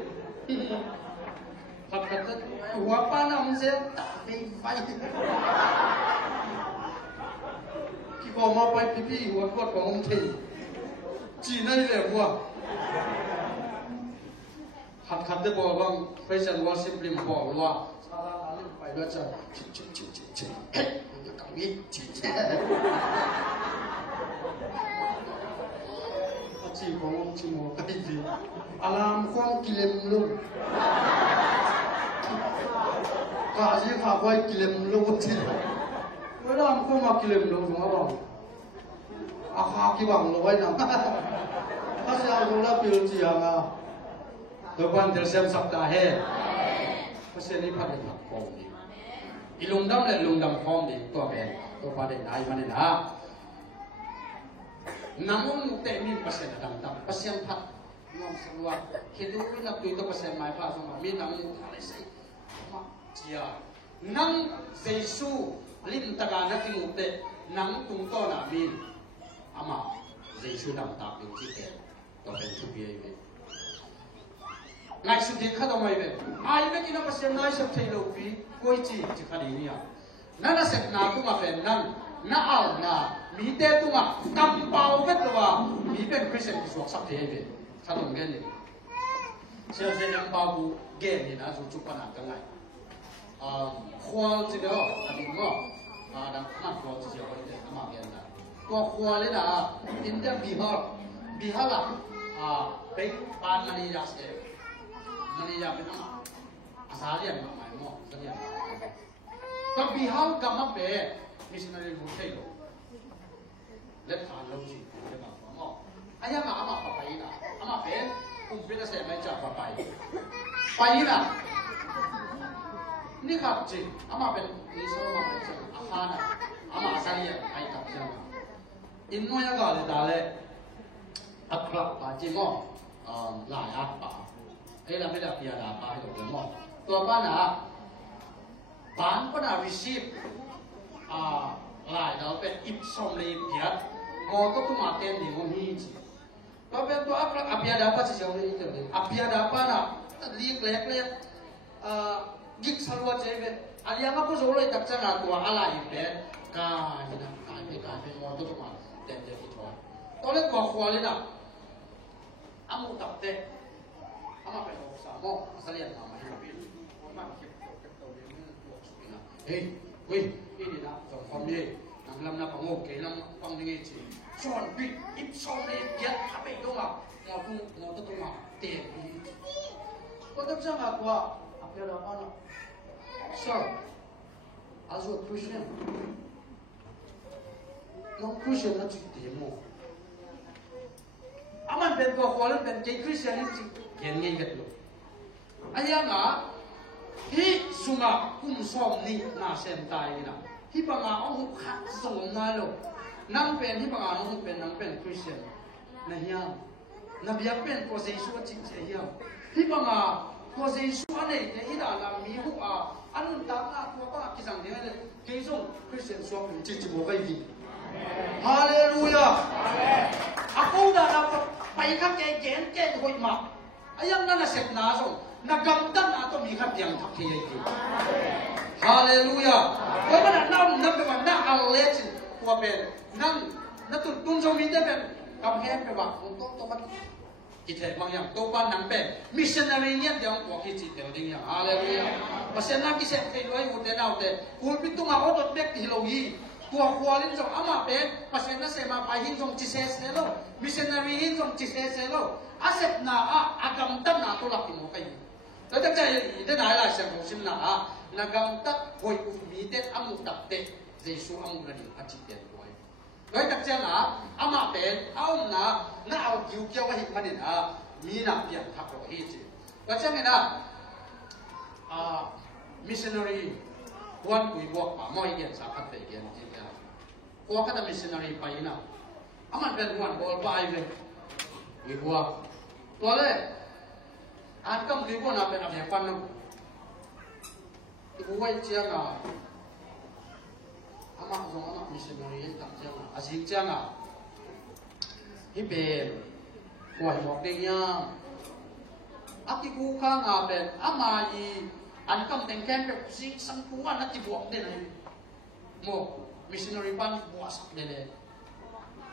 Thật thật quá ba năm sẽ ta đi vay. Cái con mau bay pipi quá quá con ông thầy. Chỉ này là quá. Hạt hạt để bỏ bằng praise and worship lim bỏ loa. Sao ra lim phải đưa cho. Chị. Hey, cảm nghĩ chị. Chị có ông chị một cái gì alarm khoang kilem luôn cả gì khá quay kilem luôn chị với làm không mà kilem luôn đúng không khá cái bằng luôn nào các sao cũng là biểu chị à tôi quan để xem sắp ta hết các sẽ đi phát hiện học phong đi đi lùng đâm lại lùng đâm phong đi tôi về tôi phát hiện ai mà nên à namun temi pasal datang pasal empat nom seluar hidu nak tu itu pasal mai pa sama min nang alai ma chia nang Jesu lim taga na kimute nang tung to na min ama Jesu nam ta pi chi te to ben chu bi ai ve ngai su de kha mai ve ai ve kina pasal nai sab thei lo pi koi chi chi khadi ni ya nana sek na tu ma fen nang na al na mi te tu ma kam pau vet wa mi ben Christian ki suak sak the be sa dong gen ni sia se yang pau bu gen ni na su chu pa na ka ngai khwal chi de a bi ngo dang ma khwal chi yo de ma gen na to khwal le na in the bihar la pe pan mani ya se mani ya pe na asa lian ma mai mo sa lian ka bihar ka ma pe missionary bu thei lo let thang lo chi le ma pa mo aya ma ama pa pai na ama pe pe na se mai cha pa pai na ni kha chi ama pe ni so ma mai cha a na ama asali ya ai ka cha in no ya ga le da le akra pa chi mo la ya pa ai la me la pia da pa lo le mo to pa na ban pa na receive lại đóเป็นอิปสมเลยเดียดงอก็ตุ้มาเต็มดีงฮีจีก็เป็นตัวอัพยาดาปะจะเจ้าเลยตัวเลยอัพยาดาปะน่ะลีกเล็กเลยยิกสลัวเจเวอันยังก็ผู้โจเลยตักจังตัวอะไรเป็นกายนะกายเป็นงอก็ตุ้มาเต็มเดียวที่ท้องตอนแรกก็ขวาเลยนะอามุตับเตะอามาเป็นองศาโมสลียนมาไม่รู้เป็นมาเก็บตัวเดียวนี่ตัวสุดนะเฮ้ยini na trong phong đi nang lam na pangok ke lam pang dingi chi son bi ip son le ya khabe do ma ngo tu ma te ko tak sa ma kwa apya da ana sir as a Christian no Christian na chi te mo aman ben ko ko ben ke Christian ni chi ken ngai gat lo aya nga hi sunga kum som ni na sem tai ni na hi panga ong khat song na lo nang pen hi panga ong pen nang pen Christian na hiya na bia pen ko Jesu chi che hiya hi panga ko Jesu ane ne hi da la mi hu anun ta na ko pa ki sang ne ke song Christian so chi bo kai gi hallelujah amen ako da na pai kha ke gen hoi ma ayang na set na so nagamdan na to mi kha piang thak thei ki hallelujah ko ba na nam be ba na allet ko ben nang na tu tung so mi de ben kam he pe ba to ba ki the mang yang to ba nang pe missionary nya de ko ki chi de ding yang hallelujah pasen na ki se pe loi u de nau de ko pi tu ma o dot bek hi lo yi ko kwalin so ama pe pasen na se ma pa hin song chi se lo missionary hin song chi se lo asep na agam tan na to la ki mo kaiแล้วตั้งใจได้ไหนล่ะเสียงของชิมนะนักำตักหอยอุมีเด็ดอามุตักเตะเจสุอามุระดิอาจิตเด็ดด้วยแล้วตั้งใจนะอามาเป็นเอานะน่าเอาคิวเกี่ยวกับหิมันเนี่ยมีนักเรียนทักเราให้จีแล้วใช่ไหมนะmissionary วันคุยบอกป่ามอยเกียนสาขัดเตะเกียนจีนเนี่ยพวกก็จะ missionary ไปนะอามันเป็นวันบอลไปเลยมีพวกตัวเล็กอันก็มีคนเอาเป็นอะไรฟันนึงที่ผู้ไว้เชียงอามาส่งอามา missionary tak jangan asing jangan iben kuah mokdenya aki kuka ngaben amai an kam tengken pe sing sangkuan ati buak den mo missionary pan buas dele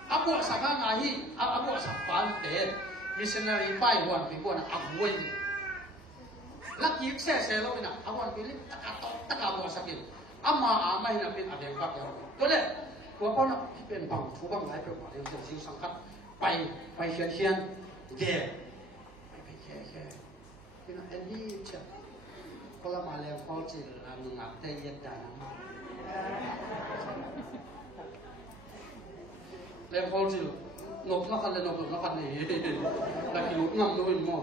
abu saka ngahi abu sapan te missionary pai wan pi wan agwai laki se lo bina awan pilih tak abu sakin ama amai na pin adem pak ya to le ko pa na pen bang thu bang lai pe wa le sing sangkat pai hian de pai ke ina endi cha kola ma le ko chi la ngap te yet da na le ko chi nộp nó khăn này là kiểu ngầm thôi mà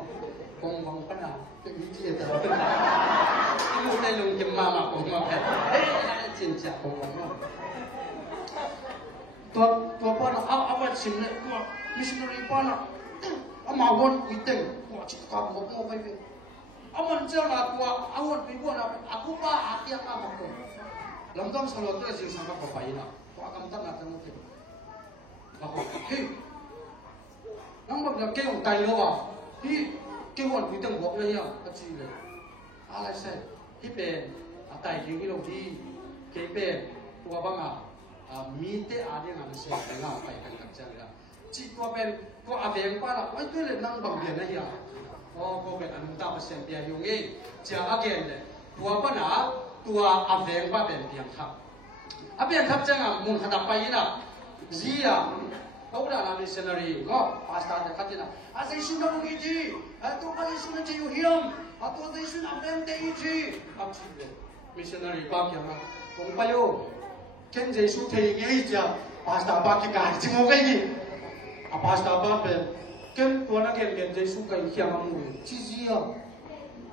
còn bằng cái nào cái ý chia tờ cái mua đây lùng chìm mà cũng mà phải chuyện chả cũng mà tua pa nó áo xin này tua missionary pa nó mà hôn quý tình của chỉ còn một mô cái gì mình chưa là tua hôn quý buồn là aku pa tiang mà cũng làm tâm sau đó tôi xin sang các phải nào tua cầm tâm là tôi muốn aku nang bak na kêu tay lo hi kêu hon quý tầng bọc này à cái gì này ala sai hi pen tay hi lo đi cái pen tua bang mi te ade ngam se nga pai kan tak cha chi tua pen ko aveng pa la oi tu le nang bang bien na hi ko ben anu ta pa sen pia yung e cha again le tua pa na tua aveng pa ben piang khap apian khap cha ngam mun khada pai na zia kau dah lah missionary, kau pastor dah kata nak, asal isu nak mengaji, atau kalau isu nak cium hiam, atau asal isu nak mengaji, apa sih missionary bab yang mana? Kau payo, kan isu tinggi je, pastor bab kita cuma kaya, apa pastor bab kan tuan nak kan isu kaya hiam amu, cici ya,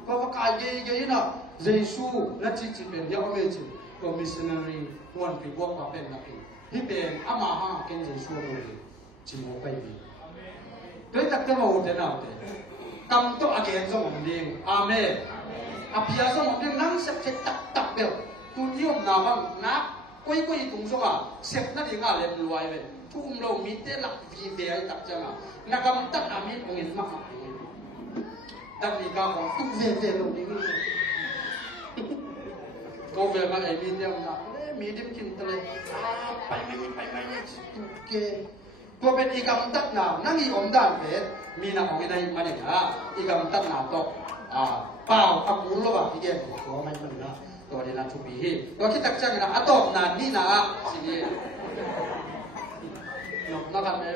kau pakai gaya na, isu nak cici pen, yang mengaji, kau missionary tuan pergi buat apa nak hipen amah kan isu amu. Chỉ một cái gì, đối tác cái màu thế nào thế, cầm to again trong một đêm, amen, apia trong một đêm nắng sẽ tắc biểu, tu niệm nào bằng nát, quay tung xuống sẽ nó đi ngả lên loài về, tu lâu mi té lạc vì về tắc chẳng na cầm tắc amen ông yên mắc tắc đi cao còn tu về lâu đi, câu về mà ấy mi đêm nào, mi đêm kinh tây, phải mấy cái ko ben igam tat na nangi om dan pe mi na ong inai mani na igam tat na to pao akul lo ba ige ko mai man na to de na chu bi hi ko ki tak chang na atop na ni na sini no na kan me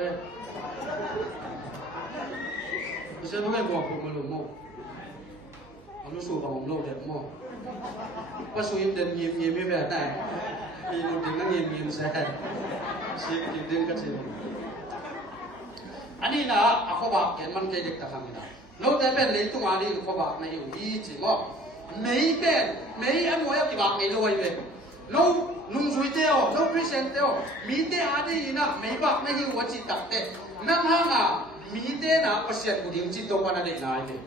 se no me bo ko mo mo anu su ba mo lo de mo pa su im den yim yim me ve na ni no de na yim sa si ki den ka chi anh na ako ba ken man kay dikta kami na no te ben le tu ali ko ba na yu hi chi mo mei ben mei an mo ya ki ba mei lo wai be no nung sui te o no present te o mi te adi na mei ba na hi wo chi tak te nang ha nga mi te na pasien ku ding chi to pa na de na ai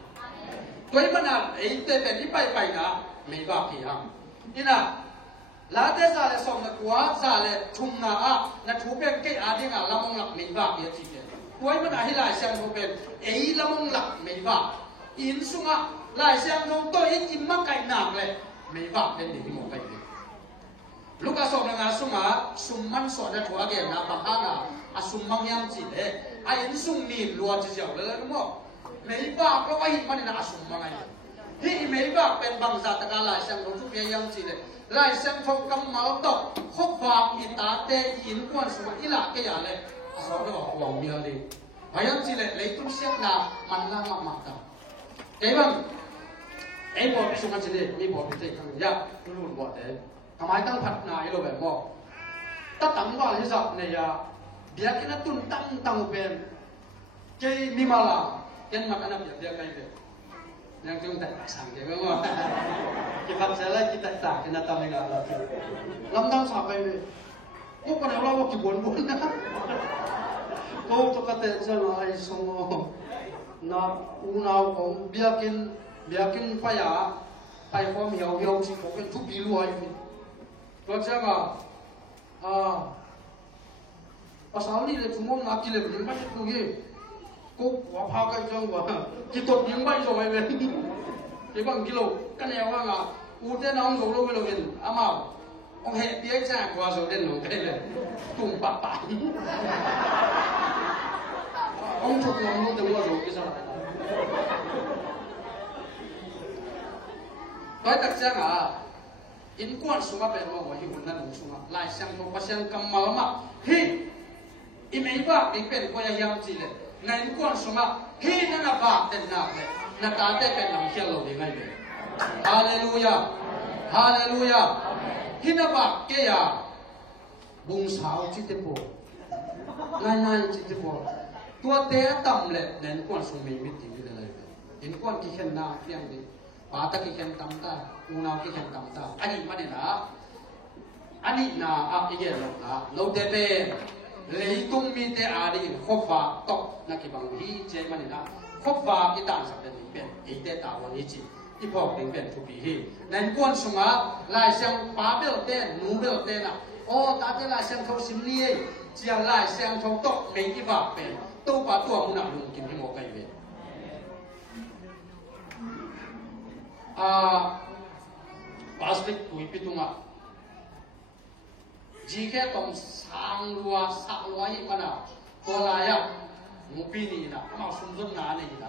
toi ba na ei te ben ni pai na mei ba ki ha ina la te sa le som na kwa sa le thum na na thu ben ke adi nga lamong lak mei ba ki chi quay mà đại lại xem không bên ấy là mong lạc mấy vợ in sung lại xem không tôi ít im mắc cạnh nàng này mấy vợ bên để một cái gì lúc à sổ là sung man sổ đã thua cái nào bằng hàng sung mang nhang chỉ đấy in sung nhìn luôn chỉ dẻo lên đúng không mấy vợ có ai mà nên sung mang ai thì mấy vợ bên bằng giả tất cả lại xem không chút cái nhang chỉ đấy lại xem không cầm máu tóc khóc vàng in tá tê in quan số ít là cái gì này sau đó hoàng miêu đi, bayang chỉ lấy tung xét là man la mặc ta, cái bằng, cái bộ cái số chỉ lấy, mi bộ cái gì thằng ya, tôi luôn bộ đấy, thằng mai tăng phật này rồi vậy mo, ta tăng vào như sao này ya, dia cái nó tun tăng bên, cái mi mà là, cái mặt anh em dia cái gì, yang chúng ta sang cái đúng không? Cái pháp sẽ lấy kita sang cái nata mình là, lâm tăng sao cái này. Kau pada orang waktu buan na, kau tu kata jangan ai semua na unau kau biakin paya kau hiau si kau kan tu bilu ai ni, kau jangan pasal ni le cuma nak kile beli macam tu ye. Kau apa kau jang gua? Kita yang baik so baik. Dia bang kilo kan yang orang ah, udah nong golo golo kan, amal. Ông hệ tiếng cha qua rồi đến nông đây là cùng bạc bạc. Ông chụp lòng luôn từ qua rồi cái sao? Nói thật ra à, in quan suma bên mà người hiểu nên nông suma, lại sang thong phát sang cầm máu mà hi, im ấy bạc bị bên qua yang gì lên, ngay in quan suma hi nó là bạc tên nào đấy, nó ta tên bên nông kia lâu đi ngay đấy. Hallelujah, Hallelujah. Hina bạc kia à, bung sáo chỉ thế bộ, ngay chỉ thế bộ, tua té tầm lệ nên quan sung mình biết tiếng cái này, nên quan kia khen na tiếng đi, bà ta kia khen tầm ta, u nào kia khen tầm ta, anh na à cái gì lâu thế về, lấy tung mi thế à đi, khóc vạ tóc, na cái bằng hi chơi mà nè, khóc vạ cái đàn sập đến bên, ý thế tạo vào ý chỉ. Ít bỏ tiếng biển thuộc hi nên quan sung á lại sang bá biểu tên nú biểu tên à ô ta tên lại sang thâu sim nia chỉ lại sang thâu tóc mình cái vạc biển tô bá tua muốn làm luôn kiếm cái một cái về plastic túi pi tung à chỉ cái tông sang lúa gì mà nào có lại à một pi này nè mà sung dung ná này nè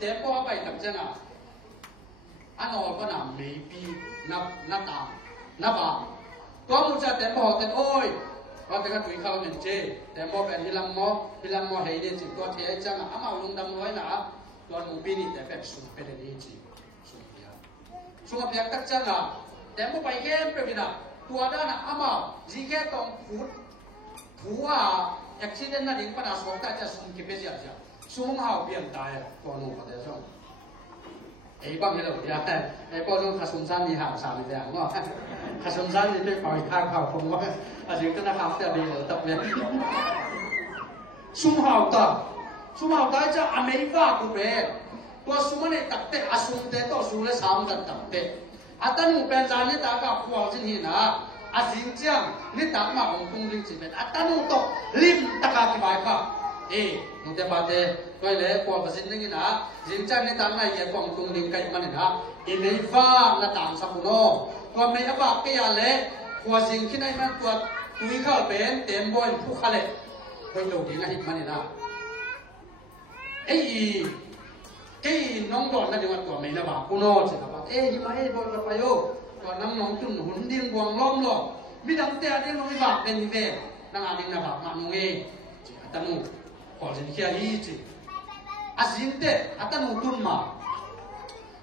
thế có vậy thật chứ nào anh hỏi có nào maybe nắp tạm nắp vào có một trận thế bỏ tên ôi có thể cái tuổi khâu nhận chê thế bỏ về hilam mò hay đi chỉ có thế chứ mà áo lung đâm nói là còn một pin thì phải sung phải đi chỉ sung phải cắt chân à thế bỏ bay game rồi vì nào tua đó là áo gì cái tông phú accident là những cái nào xuống tại cho sung kịp bây giờ sung hào biển tài còn một cái đấy ấy bằng cái đầu ya ấy bao nhiêu khá sung san đi hàng sản thì đúng không khá sung san thì tôi phải khai khảo không có chỉ cái nào học thì đi tập luyện sung hào ta cho America cũng vậy tôi sung này tập tệ sung tệ tôi sung này sắm tập tệ tan một bên trái này ta gặp khoa trên hình dính chăng này ta mà không tung linh chỉ biết tan một tổ lim ta gặp cái bài khác nung te pate koi le kwa basin ngi na jincha ni tan na ye kwang tung ling kai man na inei va na tang sa kuno kwa me aba ke ya le kwa jing khinai man kwa tui khal pen tem boy phu khale koi lo ding a hit man na cái nong don na ding kwa me na ba kuno che ba hi ma boy ka pa yo kwa nam nong tun hun ding buang lom lo mi dang te ding nong ba ben ni ve na ding na ba ma nong e tanu còn gì kia hi chứ dính thế tanu tun mà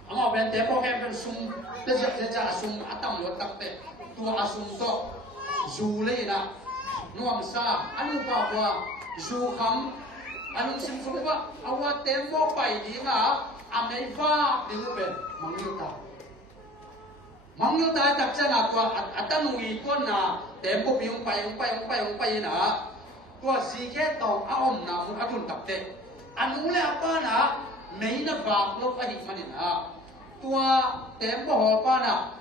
ama bên thế bao em bên sung thế giờ sung tanu lo tắc thế tua sung to du lấy na nuam sa anu pa qua du kham anu sim sung pa awa tempo pai đi ngà America đi lu bên mang yêu ta tập chân là tua tanu i con na tempo bi ung pai na tua si ke tong aom na mun atun tapte anu le apa na mei na bak lo ka hik manin tua tempo ho pa na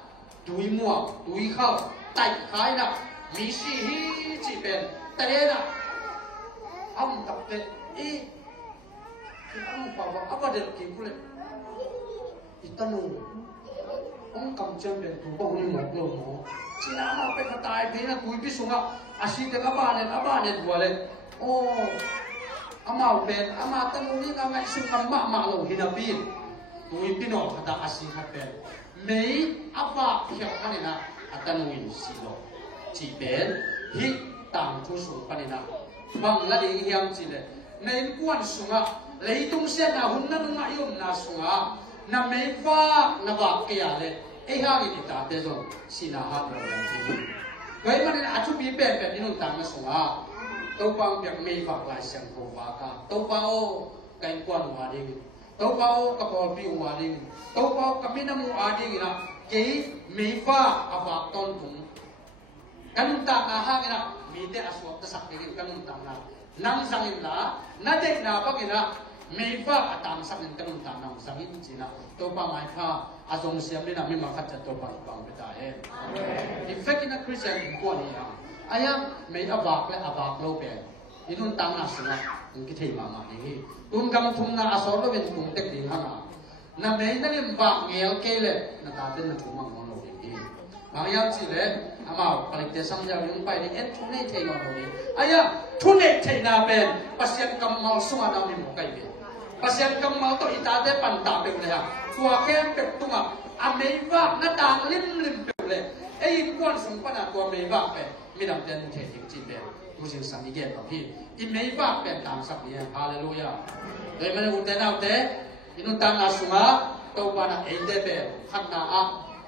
tui mua tui khao tai khai na mi si hi chi pen te na am tapte am pa ba apa del ki kule itanu ông cầm chân bên thủ bông như một lồng mỏ chỉ là mà phải tài vì là túi biết xuống asi cái apa này vừa lên ô amau bên ama tanu ni ngai sung amma ma lo hinapin túi biết nó kata asi hat bên mấy apa hiểu cái này na tanu in si lo chỉ bên hit tang thu xuống cái này na bằng là đi hiam chỉ lệ mấy quan xuống lấy tung xe na hun na nung ayom na xuống na mấy pha na bạc kia lệ hai cái ta thế rồi xin là hát rồi làm gì vậy mà nên chú bị bẹp đi nông tăng nó xuống tàu bao việc mì vạc lại sang hồ vạc tàu bao cái quan hòa đi tàu bao cái bò pi hòa đi tàu bao cái mina mu hòa đi na cái mì pha vạc tôn thùng cái nông tăng na ha cái na mì thế asuak ta sak cái nông tăng na nang sangin na na dek na bagi na mì pha atang sangin cái nông tăng nang sangin chỉ na tàu bao mai pha azong siam ni na mi makat cha to ba bang beta he in fact in a Christian in ko ni ayam mấy abak lâu bè inun tang na suna cái thầy mà đi tun gam thum na asor lo ben kum tek ding hanga na mấy na lim ba ngel ke le na ta den na thum mang ngon lo đi mà ayam chỉ le amao palikte sang ja yung pai ni et thun nei thei ngon lo đi ayam thun nei thei na ben pasien kam mal sunga na mi mo kai be pasien kam mal to ita de pan ta be le ha tua kem pe tunga amei va na tang lim pe le ei quan sung pa na tua mei va pe mi dam den thei tik chi be tu sing san ni gen pa phi i mei va pe tang sak ni hallelujah dei mane u te na te inun tang na sunga to pa na ei te be khat na a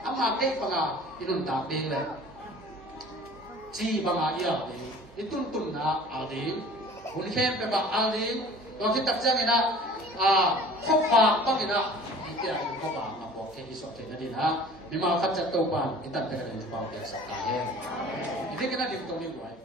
ama te pa nga inun ta ding le chi ba nga ya de itun tun na a de hun khem pe ba a de to ki tak chang ina khop fa pa ki na i te ai ko ba ma bo ke hi so te na din ha mi ma khat chat to pan itan te ka den pa ke sa ta he i te ka na dim to ni wai